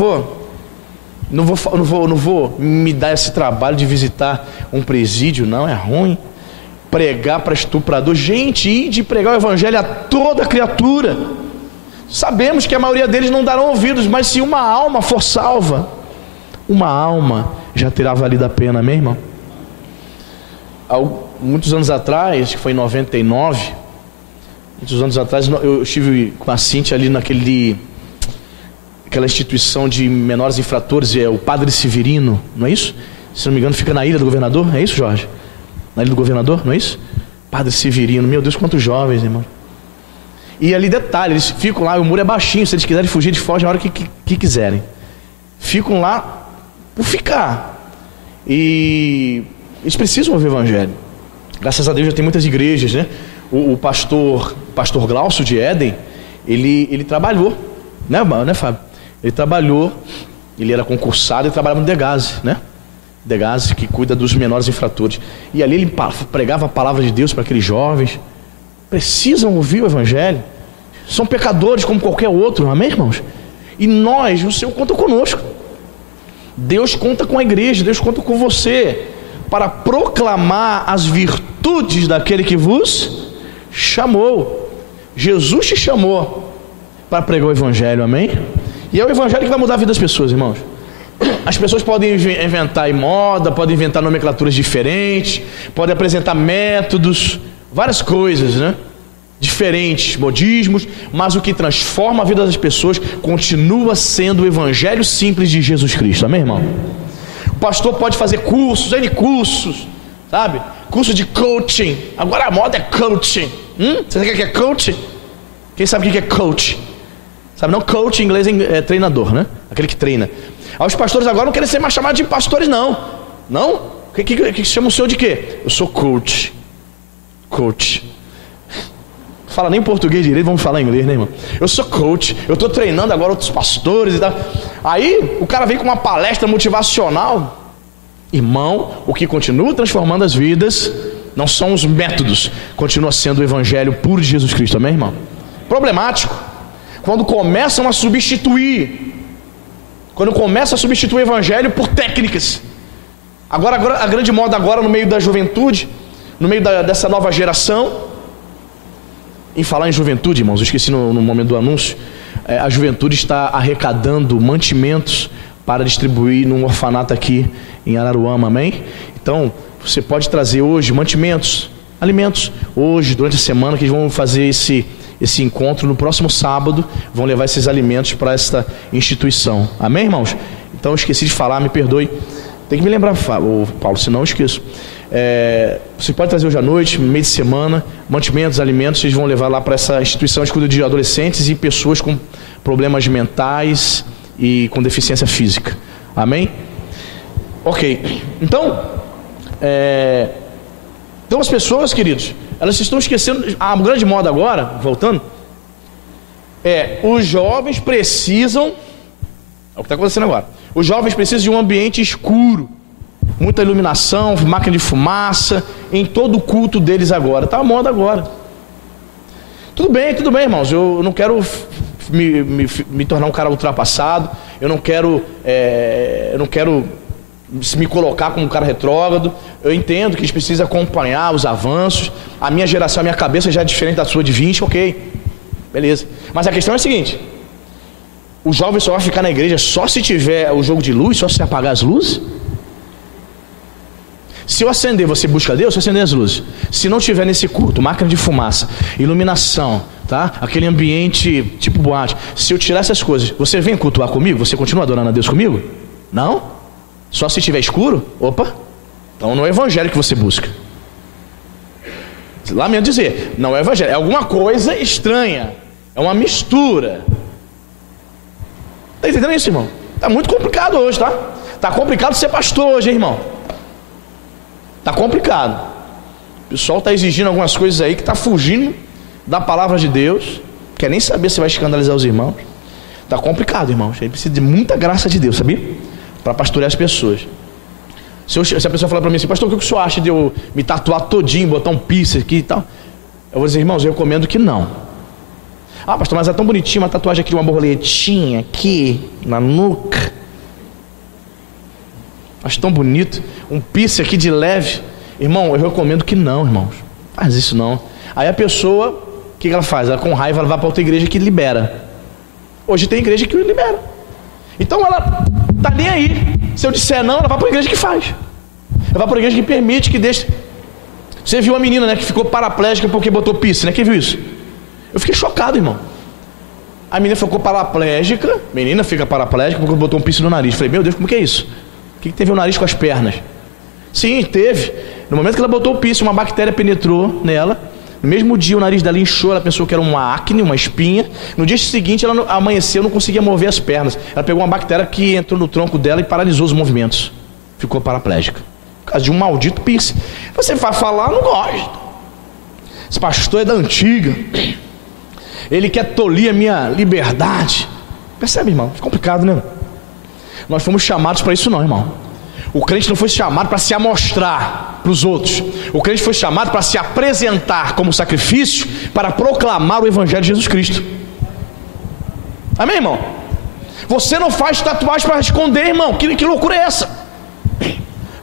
vou me dar esse trabalho de visitar um presídio, não, é ruim. Pregar para estuprador, gente, ir de pregar o evangelho a toda criatura. Sabemos que a maioria deles não darão ouvidos, mas se uma alma for salva, uma alma já terá valido a pena, amém, irmão? Muitos anos atrás, que foi em 99, muitos anos atrás, eu estive com a Cíntia ali aquela instituição de menores infratores, é o Padre Severino, não é isso? Se não me engano, fica na Ilha do Governador, é isso, Jorge? Na Ilha do Governador, não é isso? Padre Severino, meu Deus, quantos jovens, irmão. E ali, detalhe, eles ficam lá, o muro é baixinho, se eles quiserem fugir, eles fogem a hora que quiserem. Ficam lá por ficar. E eles precisam ouvir o evangelho. Graças a Deus já tem muitas igrejas, né? O pastor Glaucio de Éden, ele trabalhou, né, Fábio? Ele trabalhou, ele era concursado e trabalhava no Degase, né? Degase, que cuida dos menores infratores. E ali ele pregava a palavra de Deus para aqueles jovens. Precisam ouvir o evangelho. São pecadores como qualquer outro, amém, irmãos? E nós, o Senhor conta conosco. Deus conta com a igreja, Deus conta com você, para proclamar as virtudes daquele que vos chamou. Jesus te chamou para pregar o evangelho, amém? E é o evangelho que vai mudar a vida das pessoas, irmãos. As pessoas podem inventar moda, podem inventar nomenclaturas diferentes, podem apresentar métodos, várias coisas, né? Diferentes, modismos, mas o que transforma a vida das pessoas continua sendo o evangelho simples de Jesus Cristo, amém, irmão? O pastor pode fazer cursos, N cursos, sabe? Curso de coaching, agora a moda é coaching. Você sabe o que é coaching? Quem sabe o que é coach? Sabe não? Coach em inglês é treinador, né? Aquele que treina. Aí os pastores agora não querem ser mais chamados de pastores, não. Não? Que chama o senhor de quê? Eu sou coach. Coach. Fala nem português direito, vamos falar inglês, né, irmão? Eu sou coach, eu estou treinando agora outros pastores e tal. Aí o cara vem com uma palestra motivacional. Irmão, o que continua transformando as vidas não são os métodos, continua sendo o evangelho puro de Jesus Cristo, amém, irmão? Problemático quando começam a substituir o evangelho por técnicas. Agora a grande moda agora no meio da juventude, no meio dessa nova geração. Em falar em juventude, irmãos, eu esqueci no momento do anúncio, a juventude está arrecadando mantimentos para distribuir num orfanato aqui em Araruama, amém? Então, você pode trazer hoje mantimentos, alimentos, hoje, durante a semana, que eles vão fazer esse encontro, no próximo sábado, vão levar esses alimentos para esta instituição, amém, irmãos? Então, eu esqueci de falar, me perdoe, tem que me lembrar, Paulo, senão eu esqueço. Você pode trazer hoje à noite, no meio de semana, mantimentos, alimentos, vocês vão levar lá para essa instituição de cuidado de adolescentes e pessoas com problemas mentais e com deficiência física, amém? Ok, então as pessoas, queridos, elas estão esquecendo, a grande moda agora, voltando, os jovens precisam, é o que está acontecendo agora, os jovens precisam de um ambiente escuro, muita iluminação, máquina de fumaça, em todo o culto deles agora. Está a moda agora. Tudo bem, irmãos. Eu não quero me tornar um cara ultrapassado. Eu não quero se me colocar como um cara retrógrado. Eu entendo que a gente precisa acompanhar os avanços. A minha geração, a minha cabeça já é diferente da sua de 20, ok. Beleza. Mas a questão é a seguinte: o jovem só vai ficar na igreja só se tiver o jogo de luz, só se apagar as luzes? Se eu acender, você busca Deus? Se eu acender as luzes, se não tiver nesse culto, máquina de fumaça, iluminação, tá? Aquele ambiente tipo boate, se eu tirar essas coisas, você vem cultuar comigo? Você continua adorando a Deus comigo? Não? Só se tiver escuro? Opa, então não é o evangelho que você busca. Lamento dizer, não é o evangelho, é alguma coisa estranha, é uma mistura. Tá entendendo isso, irmão? Tá muito complicado hoje, tá? Tá complicado ser pastor hoje, hein, irmão? Tá complicado. O pessoal tá exigindo algumas coisas aí que tá fugindo da palavra de Deus. Quer nem saber se vai escandalizar os irmãos. Tá complicado, irmãos. A gente precisa de muita graça de Deus, sabia? Para pastorear as pessoas. Se a pessoa falar para mim assim: pastor, o que o senhor acha de eu me tatuar todinho, botar um piercing aqui e tal? Eu vou dizer: irmãos, eu recomendo que não. Ah, pastor, mas é tão bonitinho uma tatuagem aqui de uma borboletinha aqui na nuca. Acho tão bonito. Um piercing aqui de leve. Irmão, eu recomendo que não, irmãos. Faz isso não. Aí a pessoa, o que ela faz? Ela com raiva, ela vai para outra igreja que libera. Hoje tem igreja que libera. Então ela tá nem aí. Se eu disser não, ela vai para a igreja que faz. Ela vai para a igreja que permite, que deixa. Você viu a menina, né, que ficou paraplégica porque botou piercing, né? Quem viu isso? Eu fiquei chocado, irmão. A menina ficou paraplégica. Menina fica paraplégica porque botou um piercing no nariz. Falei: meu Deus, como que é isso? O que teve o nariz com as pernas? Sim, teve. No momento que ela botou o piercing, uma bactéria penetrou nela. No mesmo dia o nariz dela inchou, ela pensou que era uma acne, uma espinha. No dia seguinte ela amanheceu, não conseguia mover as pernas. Ela pegou uma bactéria que entrou no tronco dela e paralisou os movimentos. Ficou paraplégica. Por causa de um maldito piercing. Você vai falar, não gosta. Esse pastor é da antiga. Ele quer tolir a minha liberdade. Percebe, irmão? É complicado, né? Nós fomos chamados para isso não, irmão. O crente não foi chamado para se amostrar para os outros. O crente foi chamado para se apresentar como sacrifício, para proclamar o evangelho de Jesus Cristo. Amém, irmão? Você não faz tatuagem para esconder, irmão. Que loucura é essa?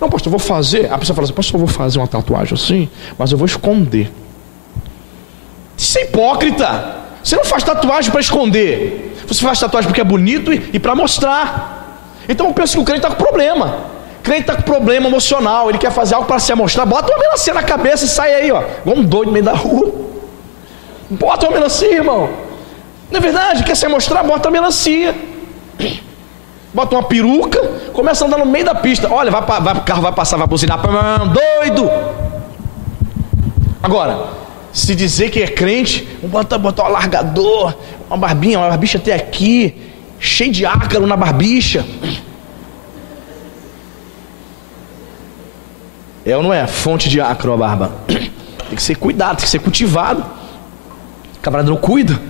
Não, pastor, eu vou fazer. A pessoa fala assim: pastor, eu vou fazer uma tatuagem assim, mas eu vou esconder. Isso é hipócrita. Você não faz tatuagem para esconder. Você faz tatuagem porque é bonito e para mostrar. Então eu penso que o crente está com problema. O crente está com problema emocional. Ele quer fazer algo para se amostrar. Bota uma melancia na cabeça e sai aí, ó, igual um doido no meio da rua. Bota uma melancia, irmão. Não é verdade? Quer se amostrar? Bota uma melancia. Bota uma peruca. Começa a andar no meio da pista. Olha, o carro vai passar, vai buzinar. Doido. Agora, se dizer que é crente, botar um alargador, uma barbicha até aqui, cheio de ácaro na barbicha. É ou não é? Fonte de ácaro a barba. Tem que ser cuidado, tem que ser cultivado. O camarada não cuida.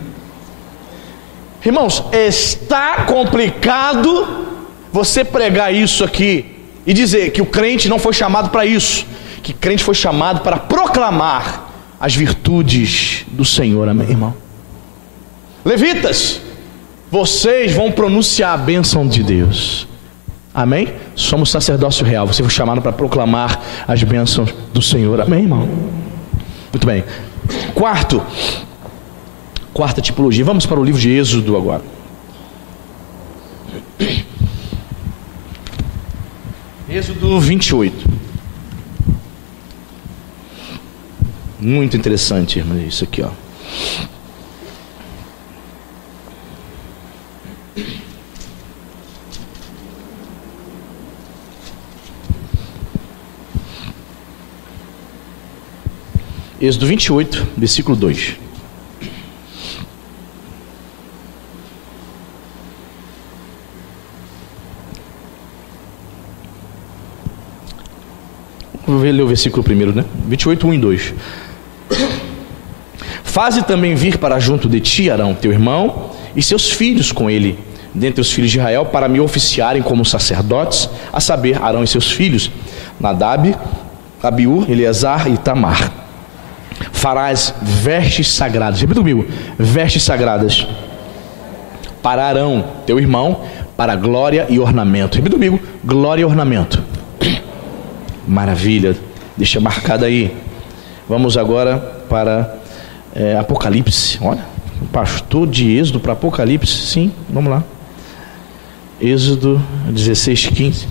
Irmãos, está complicado você pregar isso aqui e dizer que o crente não foi chamado para isso. Que crente foi chamado para proclamar as virtudes do Senhor, amém, irmão? Levitas, vocês vão pronunciar a bênção de Deus, amém? Somos sacerdócio real, você foi chamado para proclamar as bênçãos do Senhor, amém, irmão? Muito bem. Quarta tipologia, vamos para o livro de Êxodo agora. Êxodo 28. Muito interessante, irmão, isso aqui, ó. Êxodo 28, versículo 2. Vou ler o versículo primeiro, né? 28, 1 e 2. Faze também vir para junto de ti Arão, teu irmão, e seus filhos com ele, dentre os filhos de Israel, para me oficiarem como sacerdotes, a saber, Arão e seus filhos, Nadab, Abiú, Eleazar e Tamar. Farás vestes sagradas, repita comigo, vestes sagradas, para Arão, teu irmão, para glória e ornamento. Repita comigo: glória e ornamento. Maravilha, deixa marcado aí. Vamos agora para Apocalipse. Olha, pastor de Êxodo para Apocalipse. Sim, vamos lá. Êxodo 16:15.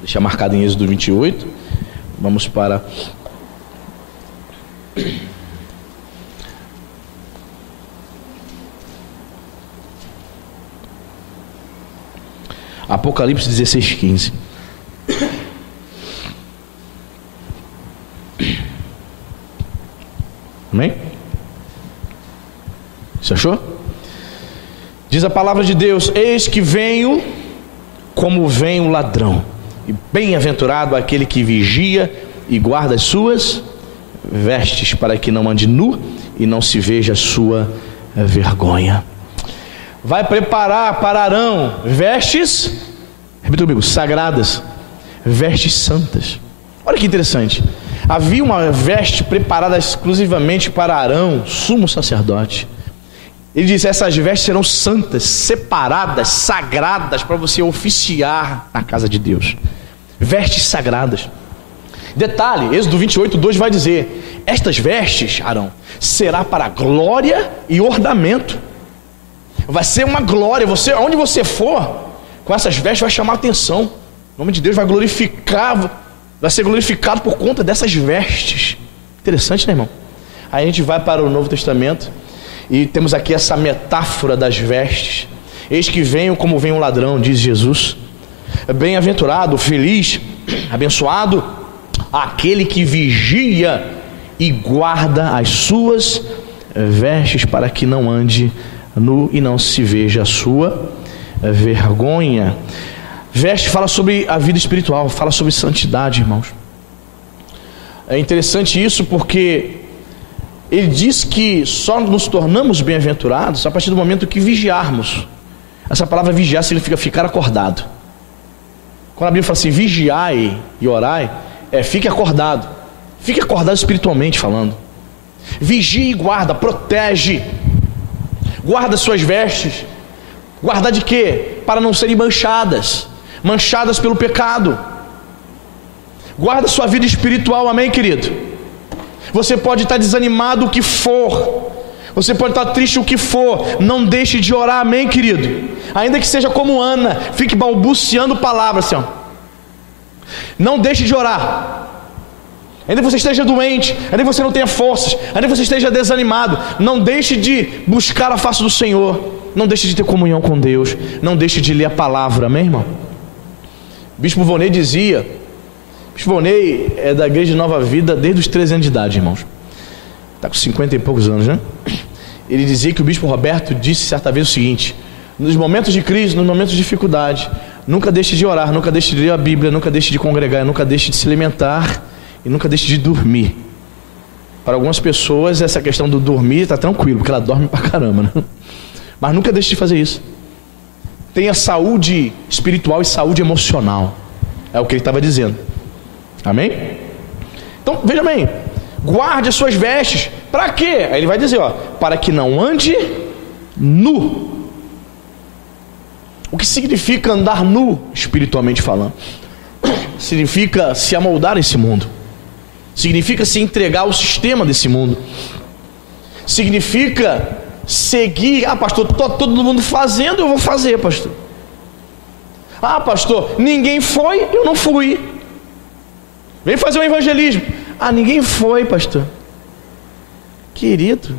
Deixa marcado em Êxodo 28. Vamos para Apocalipse 16:15. Amém? Você achou? Diz a palavra de Deus: eis que venho como vem o ladrão, e bem-aventurado aquele que vigia e guarda as suas vestes, para que não ande nu e não se veja a sua vergonha. Vai preparar para Arão vestes, repita comigo, sagradas, vestes santas. Olha que interessante. Havia uma veste preparada exclusivamente para Arão, sumo sacerdote. Ele diz: essas vestes serão santas, separadas, sagradas, para você oficiar na casa de Deus. Vestes sagradas. Detalhe, Êxodo 28:2 vai dizer: estas vestes, Arão, será para glória e ornamento. Vai ser uma glória. Você, onde você for, com essas vestes vai chamar a atenção. O nome de Deus vai glorificar, vai ser glorificado por conta dessas vestes. Interessante, né, irmão? Aí a gente vai para o Novo Testamento e temos aqui essa metáfora das vestes. Eis que venho como vem um ladrão, diz Jesus. Bem-aventurado, feliz, abençoado aquele que vigia e guarda as suas vestes, para que não ande nu e não se veja a sua vergonha. Veste fala sobre a vida espiritual, fala sobre santidade, irmãos. É interessante isso, porque ele diz que só nos tornamos bem-aventurados a partir do momento que vigiarmos. Essa palavra vigiar significa ficar acordado. Quando a Bíblia fala assim, vigiai e orai, fique acordado. Fique acordado espiritualmente falando. Vigie e guarda, protege. Guarda suas vestes. Guardar de quê? Para não serem manchadas. Manchadas pelo pecado. Guarda sua vida espiritual, amém, querido? Você pode estar desanimado o que for, você pode estar triste o que for, não deixe de orar, amém, querido? Ainda que seja como Ana, fique balbuciando palavras assim, ó. Não deixe de orar. Ainda que você esteja doente, ainda que você não tenha forças, ainda que você esteja desanimado, não deixe de buscar a face do Senhor. Não deixe de ter comunhão com Deus. Não deixe de ler a palavra, amém, irmão? Bispo Vonei dizia, Bispo Vonei é da Igreja de Nova Vida desde os 13 anos de idade, irmãos. Está com 50 e poucos anos, né? Ele dizia que o Bispo Roberto disse certa vez o seguinte: nos momentos de crise, nos momentos de dificuldade, nunca deixe de orar, nunca deixe de ler a Bíblia, nunca deixe de congregar, nunca deixe de se alimentar e nunca deixe de dormir. Para algumas pessoas essa questão do dormir está tranquilo, porque ela dorme pra caramba, né? Mas nunca deixe de fazer isso. Tenha saúde espiritual e saúde emocional. É o que ele estava dizendo. Amém? Então, veja bem, guarde as suas vestes. Para quê? Aí ele vai dizer, ó, para que não ande nu. O que significa andar nu, espiritualmente falando? Significa se amoldar esse mundo. Significa se entregar ao sistema desse mundo. Significa seguir. Ah, pastor, todo mundo fazendo, eu vou fazer, pastor. Ah, pastor, ninguém foi, eu não fui. Vem fazer um evangelismo. Ah, ninguém foi, pastor. Querido,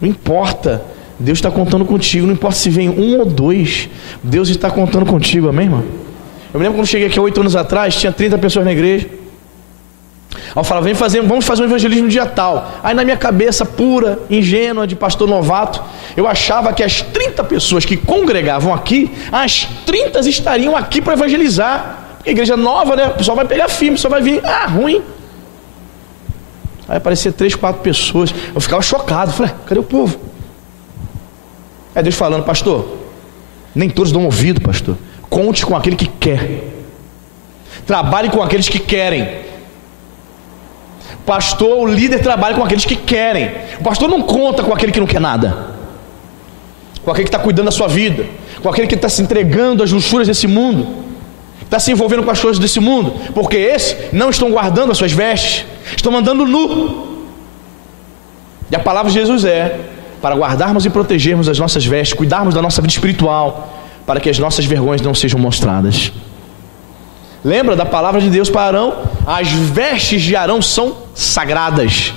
não importa. Deus está contando contigo. Não importa se vem um ou dois, Deus está contando contigo, amém, irmão? Eu me lembro quando cheguei aqui há 8 anos atrás, tinha 30 pessoas na igreja. Aí eu falava, vamos fazer um evangelismo no dia tal. Aí na minha cabeça pura, ingênua, de pastor novato, eu achava que as 30 pessoas que congregavam aqui, as 30 estariam aqui para evangelizar. Porque a igreja nova, né? O pessoal vai pegar firme, o pessoal vai vir, ruim. Aí aparecia 3, 4 pessoas. Eu ficava chocado, falei, cadê o povo? Aí Deus falando, pastor, nem todos dão ouvido, pastor. Conte com aquele que quer. Trabalhe com aqueles que querem. Pastor, o líder trabalha com aqueles que querem. O pastor não conta com aquele que não quer nada. com aquele que está cuidando da sua vida, com aquele que está se entregando às luxúrias desse mundo, está se envolvendo com as coisas desse mundo, porque esses não estão guardando as suas vestes, estão andando nu. E a palavra de Jesus é para guardarmos e protegermos as nossas vestes, cuidarmos da nossa vida espiritual, para que as nossas vergonhas não sejam mostradas. Lembra da palavra de Deus para Arão? As vestes de Arão são sagradas,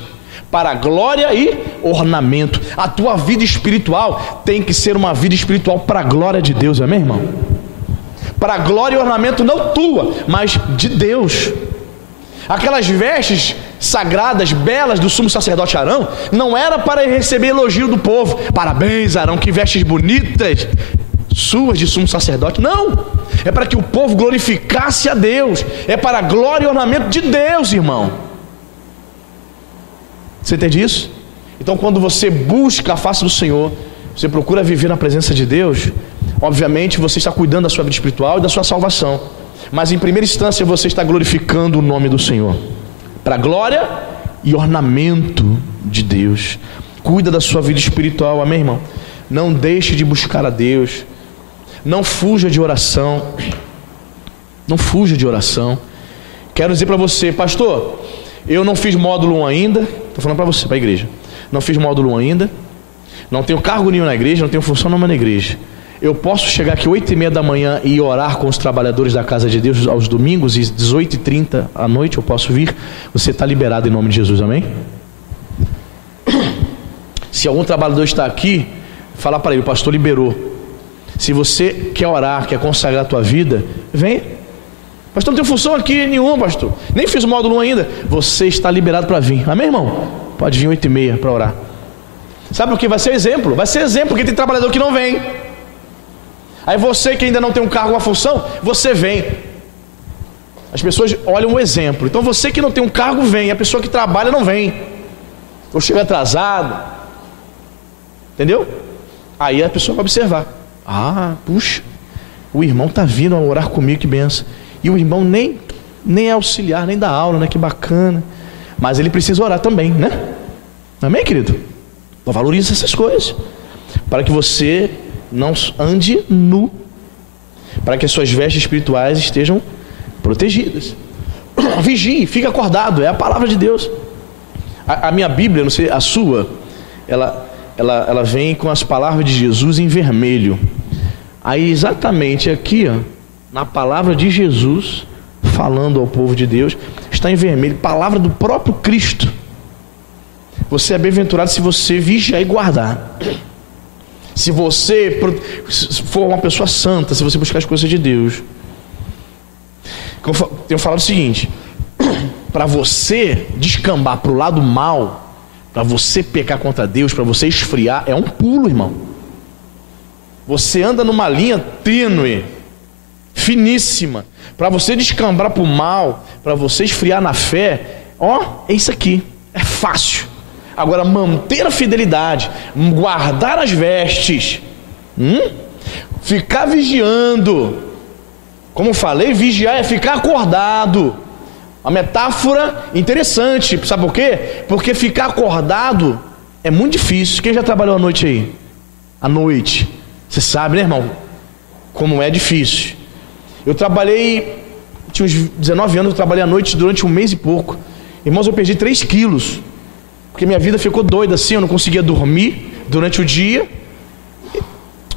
para glória e ornamento. A tua vida espiritual tem que ser uma vida espiritual para a glória de Deus, amém, irmão? Para a glória e ornamento não tua, mas de Deus. Aquelas vestes sagradas, belas do sumo sacerdote Arão, não era para receber elogio do povo. Parabéns, Arão, que vestes bonitas suas de sumo sacerdote. Não, é para que o povo glorificasse a Deus, é para a glória e ornamento de Deus, irmão. Você entende isso? Então, quando você busca a face do Senhor, você procura viver na presença de Deus, obviamente você está cuidando da sua vida espiritual e da sua salvação, mas em primeira instância você está glorificando o nome do Senhor, para a glória e ornamento de Deus. Cuida da sua vida espiritual, amém, irmão? Não deixe de buscar a Deus, não fuja de oração, não fuja de oração. Quero dizer para você, pastor, eu não fiz módulo 1 ainda, estou falando para você, para a igreja, não fiz módulo 1 ainda, não tenho cargo nenhum na igreja, não tenho função nenhuma na igreja. Eu posso chegar aqui 8h30 da manhã e orar com os trabalhadores da casa de Deus aos domingos, e 18h30 à noite eu posso vir? Você está liberado em nome de Jesus, amém? Se algum trabalhador está aqui, fala para ele, o pastor liberou. Se você quer orar, quer consagrar a tua vida, vem. Pastor, não tenho função aqui nenhuma, pastor, nem fiz o módulo 1 ainda. Você está liberado para vir, amém, irmão? Pode vir 8h30 para orar. Sabe o que? Vai ser exemplo, porque tem trabalhador que não vem. Aí você que ainda não tem um cargo, uma função, você vem. As pessoas olham o exemplo. Então você que não tem um cargo vem, a pessoa que trabalha não vem, ou chega atrasado, entendeu? Aí a pessoa vai observar, puxa, o irmão está vindo a orar comigo, que benção. E o irmão nem é auxiliar, nem dá aula, né? Que bacana. Mas ele precisa orar também, né? Amém, querido? Valorize essas coisas, para que você não ande nu, para que as suas vestes espirituais estejam protegidas. Vigie, fique acordado, é a palavra de Deus. A minha Bíblia, não sei, a sua, ela vem com as palavras de Jesus em vermelho. Aí exatamente aqui, na palavra de Jesus, falando ao povo de Deus, está em vermelho, palavra do próprio Cristo. Você é bem-aventurado se você vigiar e guardar. Se você for uma pessoa santa, se você buscar as coisas de Deus. Eu tenho falado o seguinte: para você descambar para o lado mal, para você pecar contra Deus, para você esfriar, é um pulo, irmão. Você anda numa linha tênue, finíssima. Para você descambar para o mal, para você esfriar na fé, é isso aqui, é fácil. Agora, manter a fidelidade, guardar as vestes, ficar vigiando. Como falei, vigiar é ficar acordado. Uma metáfora interessante, sabe por quê? Porque ficar acordado é muito difícil. Quem já trabalhou à noite aí? À noite, você sabe, né, irmão? Como é difícil. Eu trabalhei, tinha uns 19 anos, eu trabalhei à noite durante 1 mês e pouco. Irmãos, eu perdi 3 quilos. Porque minha vida ficou doida assim, eu não conseguia dormir durante o dia.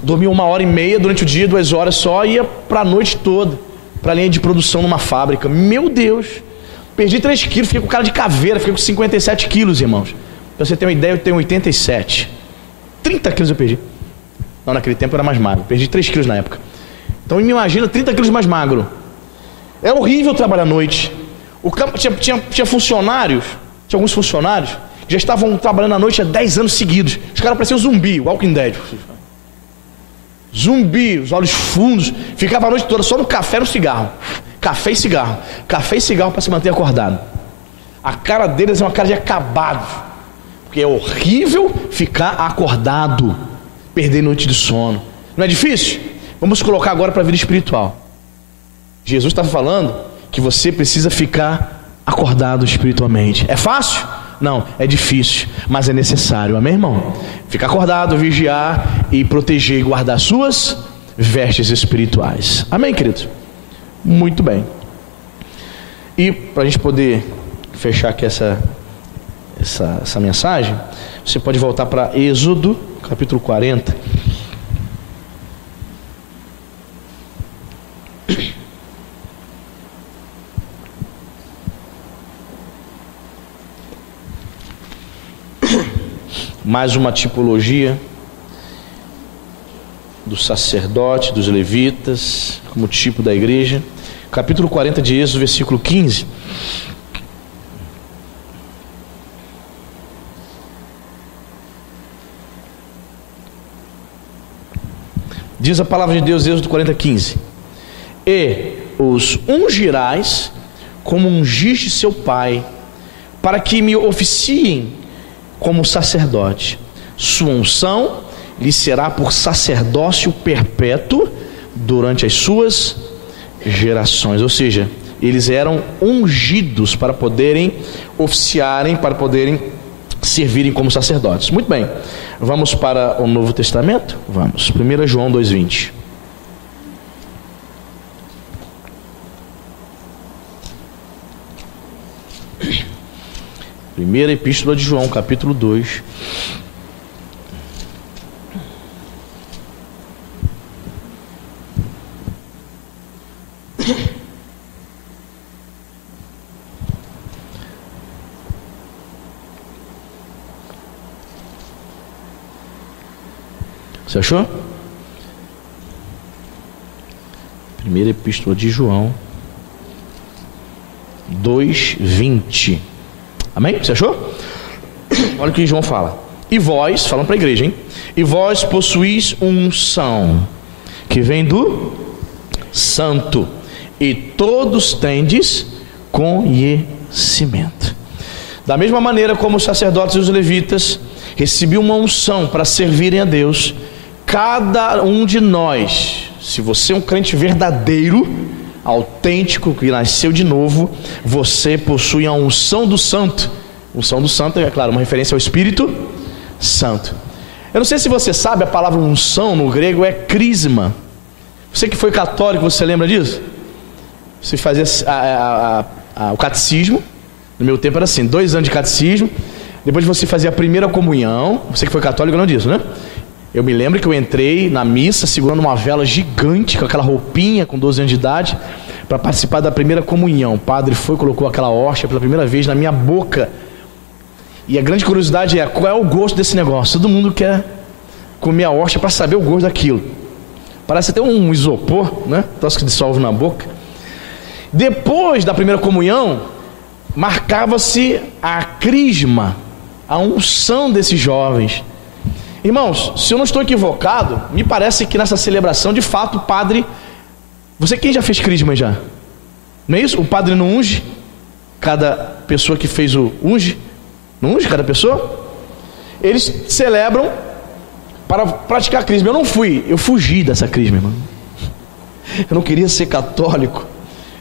Dormia 1h30 durante o dia, 2 horas só, e ia para a noite toda, para a linha de produção numa fábrica. Meu Deus, perdi 3 quilos, fiquei com cara de caveira, fiquei com 57 quilos, irmãos. Pra você ter uma ideia, eu tenho 87. 30 quilos eu perdi. Não, naquele tempo eu era mais magro, perdi 3 quilos na época. Então me imagina 30 quilos mais magro. É horrível trabalhar à noite. O campo tinha funcionários, tinha alguns funcionários que já estavam trabalhando à noite há 10 anos seguidos. Os caras pareciam zumbi, o Walking Dead. Zumbi, os olhos fundos. Ficava a noite toda só no café e no cigarro. Café e cigarro. Café e cigarro para se manter acordado. A cara deles é uma cara de acabado. Porque é horrível ficar acordado, perder noite de sono. Não é difícil? Vamos colocar agora para a vida espiritual. Jesus está falando que você precisa ficar acordado espiritualmente. É fácil? Não, é difícil, mas é necessário, amém, irmão? Ficar acordado, vigiar e proteger e guardar suas vestes espirituais. Amém, queridos? Muito bem. E para a gente poder fechar aqui essa mensagem, você pode voltar para Êxodo, capítulo 40. Mais uma tipologia do sacerdote, dos levitas, como tipo da igreja. Capítulo 40 de Êxodo, versículo 15. Diz a palavra de Deus, Êxodo 40, 15: E os ungirás como ungiste seu pai, para que me oficiem como sacerdote. Sua unção lhe será por sacerdócio perpétuo durante as suas gerações. Ou seja, eles eram ungidos para poderem oficiarem, para poderem servirem como sacerdotes. Muito bem, vamos para o Novo Testamento? Vamos, 1 João 2,20. Primeira Epístola de João, capítulo 2. Você achou? Primeira Epístola de João 2:20. Amém? Você achou? Olha o que João fala. E vós, falando para a igreja, hein? E vós possuís unção que vem do Santo, e todos tendes conhecimento. Da mesma maneira como os sacerdotes e os levitas recebiam uma unção para servirem a Deus, cada um de nós, se você é um crente verdadeiro, autêntico, que nasceu de novo, você possui a unção do Santo. Unção do Santo é, claro, uma referência ao Espírito Santo. Eu não sei se você sabe, a palavra unção no grego é crisma. Você que foi católico, você lembra disso? Você fazia o catecismo. No meu tempo era assim, 2 anos de catecismo. Depois você fazia a primeira comunhão. Você que foi católico não disso, né? Eu me lembro que eu entrei na missa segurando uma vela gigante, com aquela roupinha, com 12 anos de idade, para participar da primeira comunhão. O padre foi, colocou aquela hóstia pela primeira vez na minha boca. E a grande curiosidade é, qual é o gosto desse negócio? Todo mundo quer comer a hóstia para saber o gosto daquilo. Parece até um isopor, né? Troço que dissolve na boca. Depois da primeira comunhão, marcava-se a crisma, a unção desses jovens. Irmãos, se eu não estou equivocado, me parece que nessa celebração, de fato, o padre... Você quem já fez crisma já? Não é isso? O padre não unge cada pessoa que fez o unge? Não unge cada pessoa? Eles celebram para praticar crisma. Eu não fui, eu fugi dessa crisma, irmão. Eu não queria ser católico,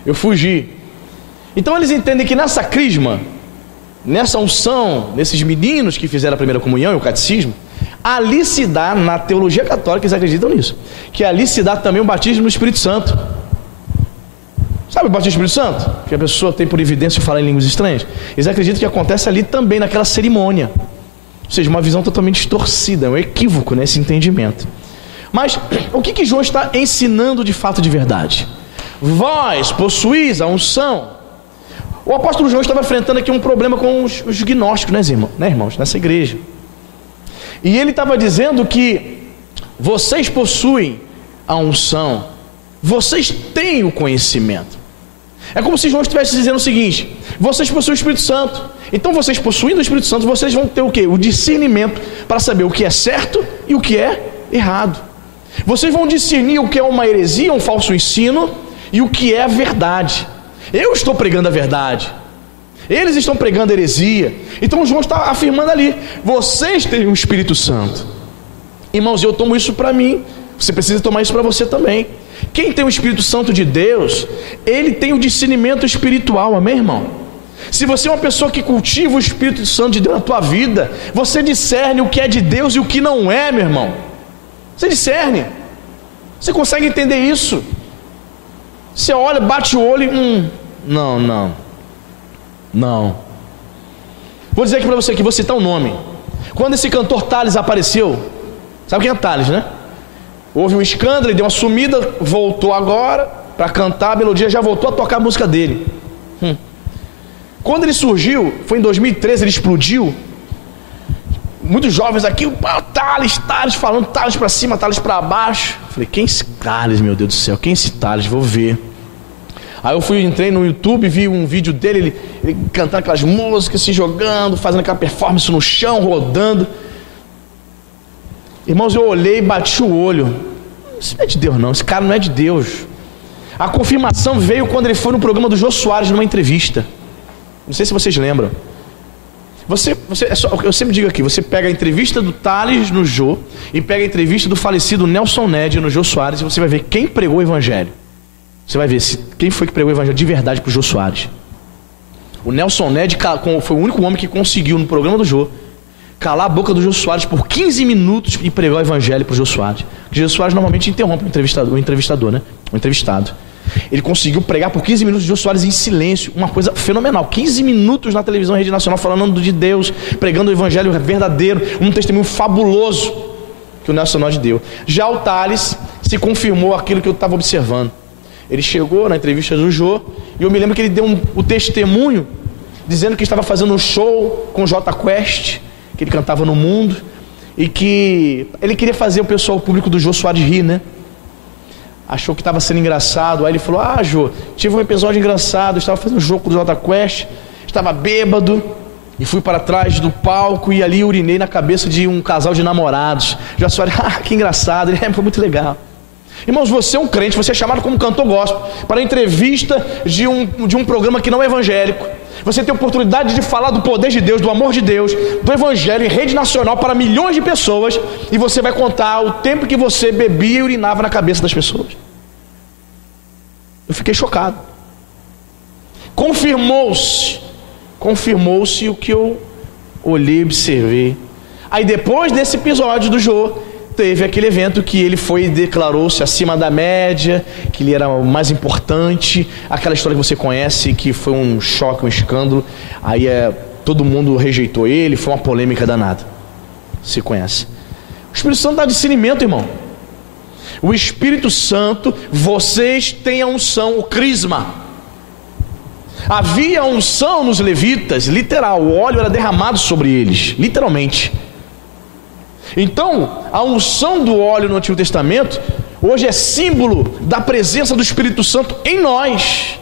eu fugi. Então eles entendem que nessa crisma, nessa unção, nesses meninos que fizeram a primeira comunhão e o catecismo, ali se dá, na teologia católica eles acreditam nisso, que ali se dá também o batismo no Espírito Santo. Sabe o batismo no Espírito Santo? Que a pessoa tem por evidência falar em línguas estranhas. Eles acreditam que acontece ali também, naquela cerimônia. Ou seja, uma visão totalmente distorcida, é um equívoco nesse entendimento. Mas o que João está ensinando de fato de verdade? Vós possuís a unção. O apóstolo João estava enfrentando aqui um problema com os gnósticos, né, irmãos? Nessa igreja. E ele estava dizendo que vocês possuem a unção, vocês têm o conhecimento. É como se João estivesse dizendo o seguinte: vocês possuem o Espírito Santo, então vocês possuindo o Espírito Santo, vocês vão ter o quê? O discernimento para saber o que é certo e o que é errado. Vocês vão discernir o que é uma heresia, um falso ensino, e o que é a verdade. Eu estou pregando a verdade, eles estão pregando heresia. Então João está afirmando ali: vocês têm o Espírito Santo. Irmãos, eu tomo isso para mim, você precisa tomar isso para você também. Quem tem o Espírito Santo de Deus, ele tem o discernimento espiritual, amém, irmão? Se você é uma pessoa que cultiva o Espírito Santo de Deus na tua vida, você discerne o que é de Deus e o que não é, meu irmão. Você discerne. Você consegue entender isso. Você olha, bate o olho e... Não. Vou dizer aqui para você que vou citar um nome. Quando esse cantor Thales apareceu, sabe quem é Thales, né? Houve um escândalo, ele deu uma sumida, voltou agora para cantar a melodia, já voltou a tocar a música dele. Quando ele surgiu, foi em 2013, ele explodiu. Muitos jovens aqui, Thales falando, Thales para cima, Thales para baixo. Falei, quem é esse Thales, meu Deus do céu? Quem é esse Thales? Vou ver. Aí eu entrei no YouTube, vi um vídeo dele, ele cantando aquelas músicas, se jogando, fazendo aquela performance no chão, rodando. Irmãos, eu olhei e bati o olho. Isso não é de Deus não, esse cara não é de Deus. A confirmação veio quando ele foi no programa do Jô Soares, numa entrevista. Não sei se vocês lembram. Eu sempre digo aqui, você pega a entrevista do Thales no Jô e pega a entrevista do falecido Nelson Ned no Jô Soares e você vai ver quem pregou o evangelho. Você vai ver quem foi que pregou o evangelho de verdade para o Jô Soares. O Nelson Ned foi o único homem que conseguiu no programa do Jô calar a boca do Jô Soares por 15 minutos e pregar o evangelho para o Jô Soares. Porque o Jô Soares normalmente interrompe o entrevistador, né? O entrevistado. Ele conseguiu pregar por 15 minutos o Jô Soares em silêncio, uma coisa fenomenal. 15 minutos na televisão Rede Nacional falando de Deus, pregando o evangelho verdadeiro, um testemunho fabuloso que o Nelson Ned deu. Já o Thales se confirmou aquilo que eu estava observando. Ele chegou na entrevista do Jô e eu me lembro que ele deu o testemunho dizendo que estava fazendo um show com o Jota Quest, que ele cantava no mundo e que ele queria fazer o pessoal, o público do Jô Soares rir, né? Achou que estava sendo engraçado. Aí ele falou, Jô, tive um episódio engraçado, estava fazendo um jogo do Jota Quest, estava bêbado e fui para trás do palco e ali urinei na cabeça de um casal de namorados. Jô Soares, que engraçado. Ele, foi muito legal. Irmãos, você é um crente, você é chamado como cantor gospel para a entrevista de um programa que não é evangélico. Você tem a oportunidade de falar do poder de Deus, do amor de Deus, do evangelho em rede nacional para milhões de pessoas, e você vai contar o tempo que você bebia e urinava na cabeça das pessoas. Eu fiquei chocado. Confirmou-se o que eu olhei e observei. Aí depois desse episódio do Jô, teve aquele evento que ele foi e declarou-se acima da média, que ele era o mais importante, aquela história que você conhece, que foi um choque, um escândalo, aí todo mundo rejeitou ele, foi uma polêmica danada. Você conhece. O Espírito Santo dá discernimento, irmão. O Espírito Santo, vocês têm a unção, o crisma. Havia unção nos levitas, literal, o óleo era derramado sobre eles, literalmente. Então, a unção do óleo no Antigo Testamento, hoje é símbolo da presença do Espírito Santo em nós.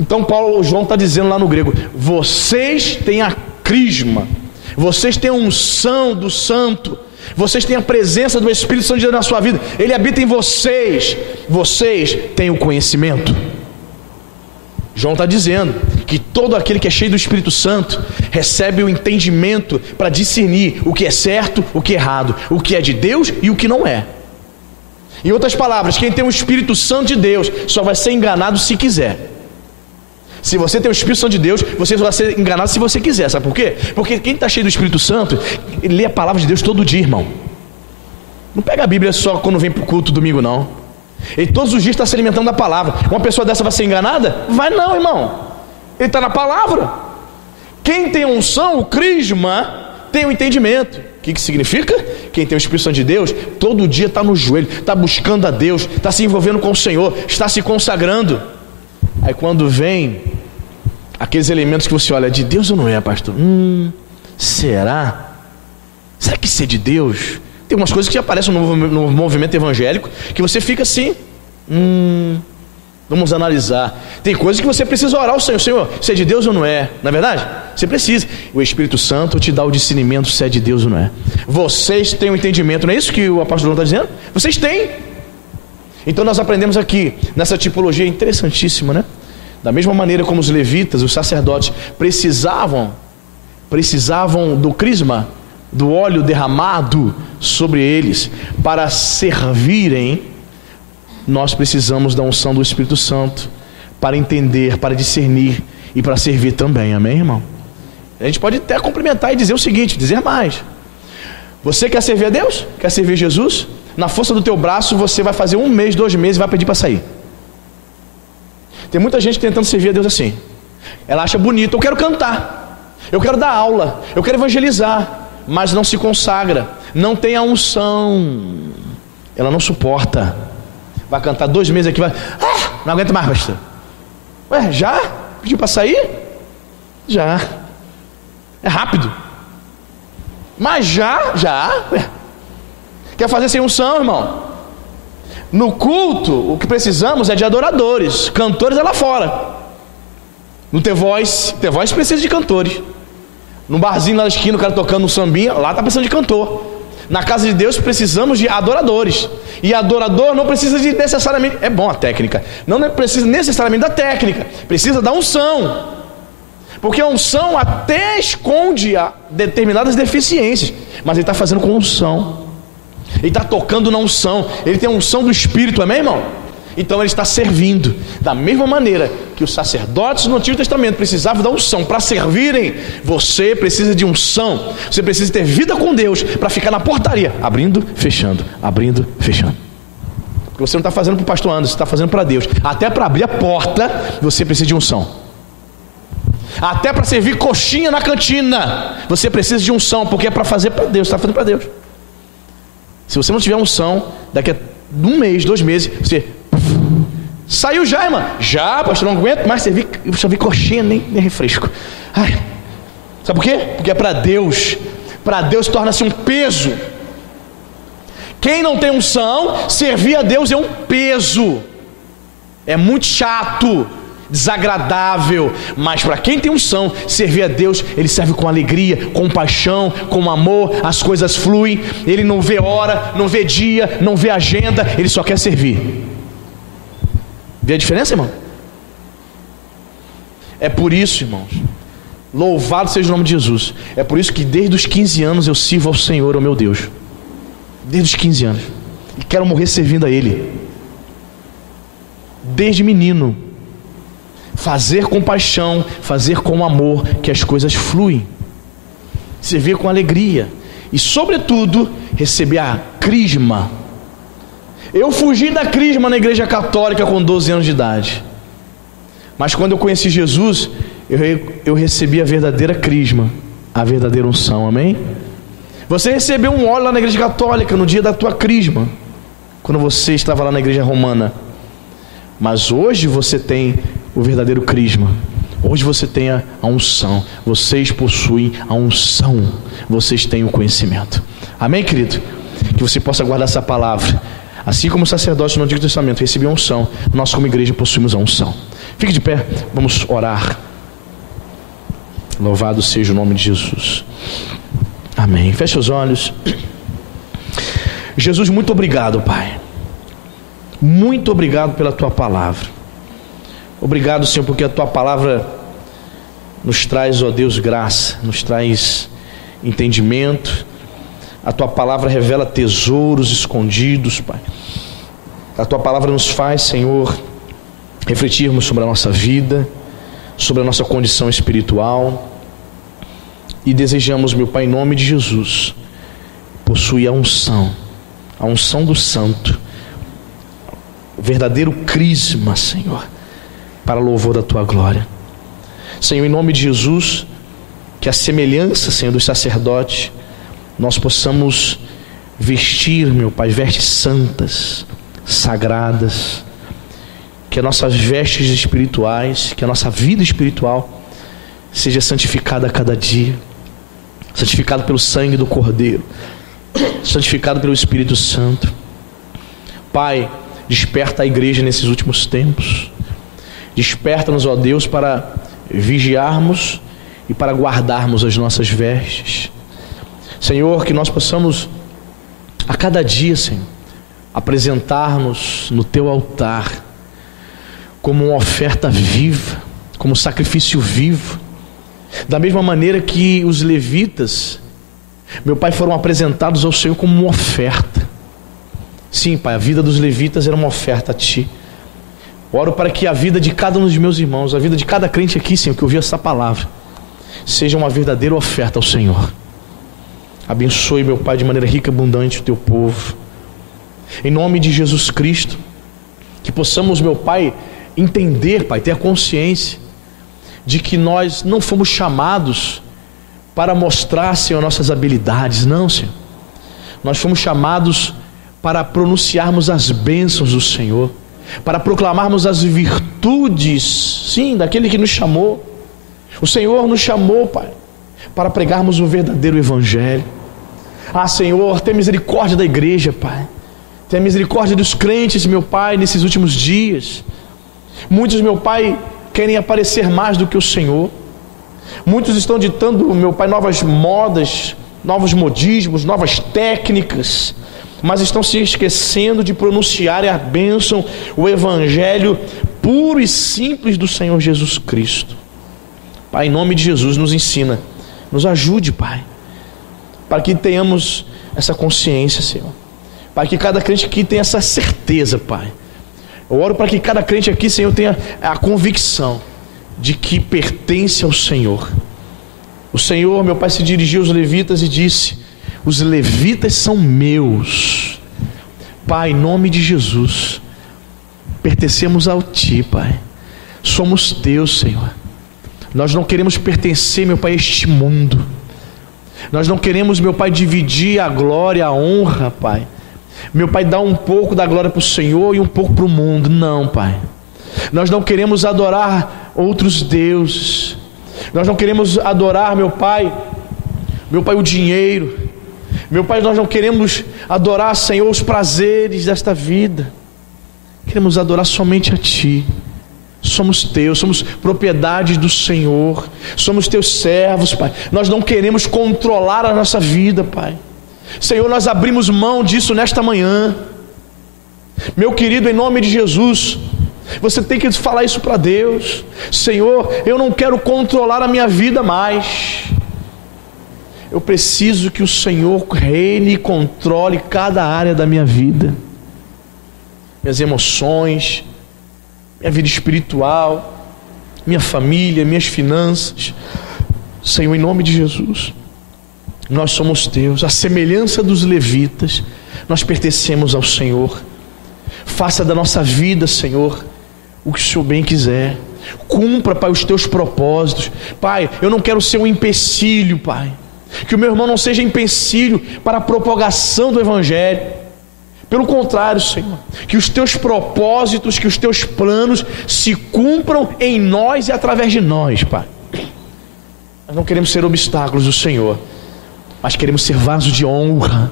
Então João está dizendo lá no grego, vocês têm a crisma, vocês têm a unção do santo, vocês têm a presença do Espírito Santo de Deus na sua vida, ele habita em vocês, vocês têm o conhecimento. João está dizendo que todo aquele que é cheio do Espírito Santo recebe o entendimento para discernir o que é certo, o que é errado, o que é de Deus e o que não é. Em outras palavras, quem tem o Espírito Santo de Deus só vai ser enganado se quiser. Se você tem o Espírito Santo de Deus, você vai ser enganado se você quiser. Sabe por quê? Porque quem está cheio do Espírito Santo, ele lê a palavra de Deus todo dia, irmão. Não pega a Bíblia só quando vem para o culto domingo, não. Ele todos os dias está se alimentando da palavra. Uma pessoa dessa vai ser enganada? Vai não, irmão. Ele está na palavra. Quem tem unção, o crisma, tem o entendimento. O que significa? Quem tem o Espírito Santo de Deus, todo dia está no joelho, está buscando a Deus, está se envolvendo com o Senhor, está se consagrando. Aí quando vem aqueles elementos que você olha, de Deus ou não é, pastor? Será? Será que isso é de Deus? Tem umas coisas que aparecem no movimento evangélico que você fica assim, vamos analisar. Tem coisas que você precisa orar ao Senhor, Senhor, se é de Deus ou não é? Não é verdade? Você precisa. O Espírito Santo te dá o discernimento se é de Deus ou não é. Vocês têm o entendimento, não é isso que o apóstolo está dizendo? Vocês têm. Então nós aprendemos aqui, nessa tipologia interessantíssima, né? Da mesma maneira como os levitas, os sacerdotes, precisavam do crisma, do óleo derramado sobre eles para servirem, nós precisamos da unção do Espírito Santo para entender, para discernir e para servir também, amém, irmão? A gente pode até complementar e dizer o seguinte, dizer mais. Você quer servir a Deus? Quer servir Jesus? Na força do teu braço você vai fazer 1 mês, 2 meses e vai pedir para sair. Tem muita gente tentando servir a Deus assim. Ela acha bonito, eu quero cantar, eu quero dar aula, eu quero evangelizar, mas não se consagra, não tem a unção, ela não suporta. Vai cantar 2 meses aqui, vai, não aguenta mais, pastor. Ué, já? Pediu para sair? Já. É rápido. Mas já. Ué. Quer fazer sem unção, irmão? No culto, o que precisamos é de adoradores. Cantores é lá fora. No The Voice precisa de cantores. No barzinho lá na esquina, o cara tocando um sambinha, lá está precisando de cantor. Na casa de Deus precisamos de adoradores. E adorador não precisa de necessariamente, é bom a técnica, não precisa necessariamente da técnica, precisa da unção. Porque a unção até esconde determinadas deficiências, mas ele está fazendo com unção. Ele está tocando na unção. Ele tem a unção do Espírito, amém, irmão? Então ele está servindo. Da mesma maneira que os sacerdotes no Antigo Testamento precisavam da unção para servirem, você precisa de unção. Você precisa ter vida com Deus para ficar na portaria, abrindo, fechando, abrindo, fechando. Porque você não está fazendo para o pastor Anderson, você está fazendo para Deus. Até para abrir a porta, você precisa de unção. Até para servir coxinha na cantina, você precisa de unção, porque é para fazer para Deus, você está fazendo para Deus. Se você não tiver unção, daqui a 1 mês, 2 meses, você saiu já, irmão. Já, pastor, não aguento mais servir coxinha, nem refresco. Ai. Sabe por quê? Porque é para Deus. Para Deus torna-se um peso. Quem não tem unção, servir a Deus é um peso. É muito chato, desagradável. Mas para quem tem unção, servir a Deus, ele serve com alegria, com paixão, com amor. As coisas fluem. Ele não vê hora, não vê dia, não vê agenda, ele só quer servir. Vê a diferença, irmão? É por isso, irmãos, louvado seja o nome de Jesus. É por isso que desde os 15 anos eu sirvo ao Senhor, ao meu Deus. Desde os 15 anos. E quero morrer servindo a Ele. Desde menino. Fazer com paixão, fazer com amor, que as coisas fluem. Servir com alegria. E sobretudo, receber a crisma. Eu fugi da crisma na igreja católica com 12 anos de idade. Mas quando eu conheci Jesus, eu recebi a verdadeira crisma, a verdadeira unção, amém? Você recebeu um óleo lá na igreja católica no dia da tua crisma, quando você estava lá na igreja romana. Mas hoje você tem o verdadeiro crisma. Hoje você tem a unção. Vocês possuem a unção. Vocês têm o conhecimento. Amém, querido? Que você possa guardar essa palavra. Assim como os sacerdotes no Antigo Testamento recebiam a unção, nós como igreja possuímos a unção. Fique de pé, vamos orar. Louvado seja o nome de Jesus. Amém. Feche os olhos. Jesus, muito obrigado, Pai. Muito obrigado pela Tua palavra. Obrigado, Senhor, porque a Tua palavra nos traz, ó Deus, graça, nos traz entendimento. A Tua palavra revela tesouros escondidos, Pai. A Tua palavra nos faz, Senhor, refletirmos sobre a nossa vida, sobre a nossa condição espiritual. E desejamos, meu Pai, em nome de Jesus, possuir a unção do Santo, o verdadeiro crisma, Senhor, para louvor da Tua glória. Senhor, em nome de Jesus, que a semelhança, Senhor, dos sacerdotes, nós possamos vestir, meu Pai, vestes santas, sagradas, que as nossas vestes espirituais, que a nossa vida espiritual seja santificada a cada dia, santificado pelo sangue do Cordeiro, santificado pelo Espírito Santo. Pai, desperta a igreja nesses últimos tempos, desperta-nos, ó Deus, para vigiarmos e para guardarmos as nossas vestes. Senhor, que nós possamos a cada dia, Senhor, apresentar-nos no Teu altar como uma oferta viva, como um sacrifício vivo, da mesma maneira que os levitas, meu Pai, foram apresentados ao Senhor como uma oferta. Sim, Pai, a vida dos levitas era uma oferta a Ti. Oro para que a vida de cada um dos meus irmãos, a vida de cada crente aqui, Senhor, que ouviu essa palavra, seja uma verdadeira oferta ao Senhor. Abençoe, meu Pai, de maneira rica e abundante o teu povo. Em nome de Jesus Cristo, que possamos, meu Pai, entender, Pai, ter a consciência de que nós não fomos chamados para mostrar, Senhor, nossas habilidades, não, Senhor. Nós fomos chamados para pronunciarmos as bênçãos do Senhor, para proclamarmos as virtudes, sim, daquele que nos chamou. O Senhor nos chamou, Pai, para pregarmos o verdadeiro Evangelho. Ah, Senhor, tenha misericórdia da igreja, Pai. Tenha misericórdia dos crentes, meu Pai, nesses últimos dias. Muitos, meu Pai, querem aparecer mais do que o Senhor. Muitos estão ditando, meu Pai, novas modas, novos modismos, novas técnicas, mas estão se esquecendo de pronunciar a bênção, o Evangelho puro e simples do Senhor Jesus Cristo. Pai, em nome de Jesus, nos ensina, nos ajude, Pai, para que tenhamos essa consciência, Senhor, para que cada crente aqui tenha essa certeza, Pai. Eu oro para que cada crente aqui, Senhor, tenha a convicção de que pertence ao Senhor. O Senhor, meu Pai, se dirigiu aos levitas e disse: os levitas são meus. Pai, em nome de Jesus, pertencemos a Ti, Pai. Somos Teus, Senhor. Nós não queremos pertencer, meu Pai, a este mundo. Nós não queremos, meu Pai, dividir a glória, a honra, Pai. Meu Pai, dar um pouco da glória para o Senhor e um pouco para o mundo. Não, Pai. Nós não queremos adorar outros deuses. Nós não queremos adorar, meu Pai, o dinheiro. Meu Pai, nós não queremos adorar, Senhor, os prazeres desta vida. Queremos adorar somente a Ti. Somos Teus, somos propriedade do Senhor. Somos Teus servos, Pai. Nós não queremos controlar a nossa vida, Pai. Senhor, nós abrimos mão disso nesta manhã. Meu querido, em nome de Jesus, você tem que falar isso para Deus. Senhor, eu não quero controlar a minha vida mais. Eu preciso que o Senhor reine e controle cada área da minha vida. Minhas emoções, minha vida espiritual, minha família, minhas finanças. Senhor, em nome de Jesus, nós somos Teus. A semelhança dos levitas, nós pertencemos ao Senhor. Faça da nossa vida, Senhor, o que o Senhor bem quiser. Cumpra, Pai, os Teus propósitos. Pai, eu não quero ser um empecilho, Pai. Que o meu irmão não seja empecilho para a propagação do Evangelho. Pelo contrário, Senhor, que os Teus propósitos, que os Teus planos se cumpram em nós e através de nós, Pai. Nós não queremos ser obstáculos do Senhor, mas queremos ser vasos de honra.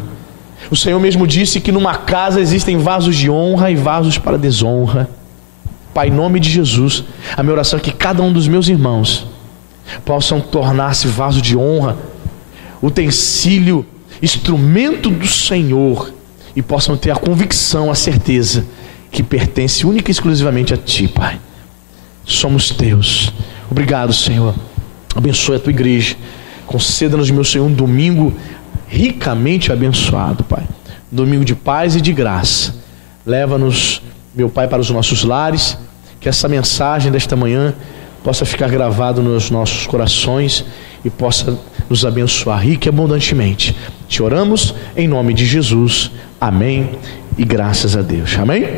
O Senhor mesmo disse que numa casa existem vasos de honra e vasos para desonra. Pai, em nome de Jesus, a minha oração é que cada um dos meus irmãos possam tornar-se vaso de honra, utensílio, instrumento do Senhor, e possam ter a convicção, a certeza que pertence única e exclusivamente a Ti, Pai. Somos Teus. Obrigado, Senhor. Abençoe a Tua igreja. Conceda-nos, meu Senhor, um domingo ricamente abençoado, Pai. Domingo de paz e de graça. Leva-nos, meu Pai, para os nossos lares. Que essa mensagem desta manhã possa ficar gravado nos nossos corações e possa nos abençoar rica e abundantemente. Te oramos em nome de Jesus. Amém e graças a Deus. Amém?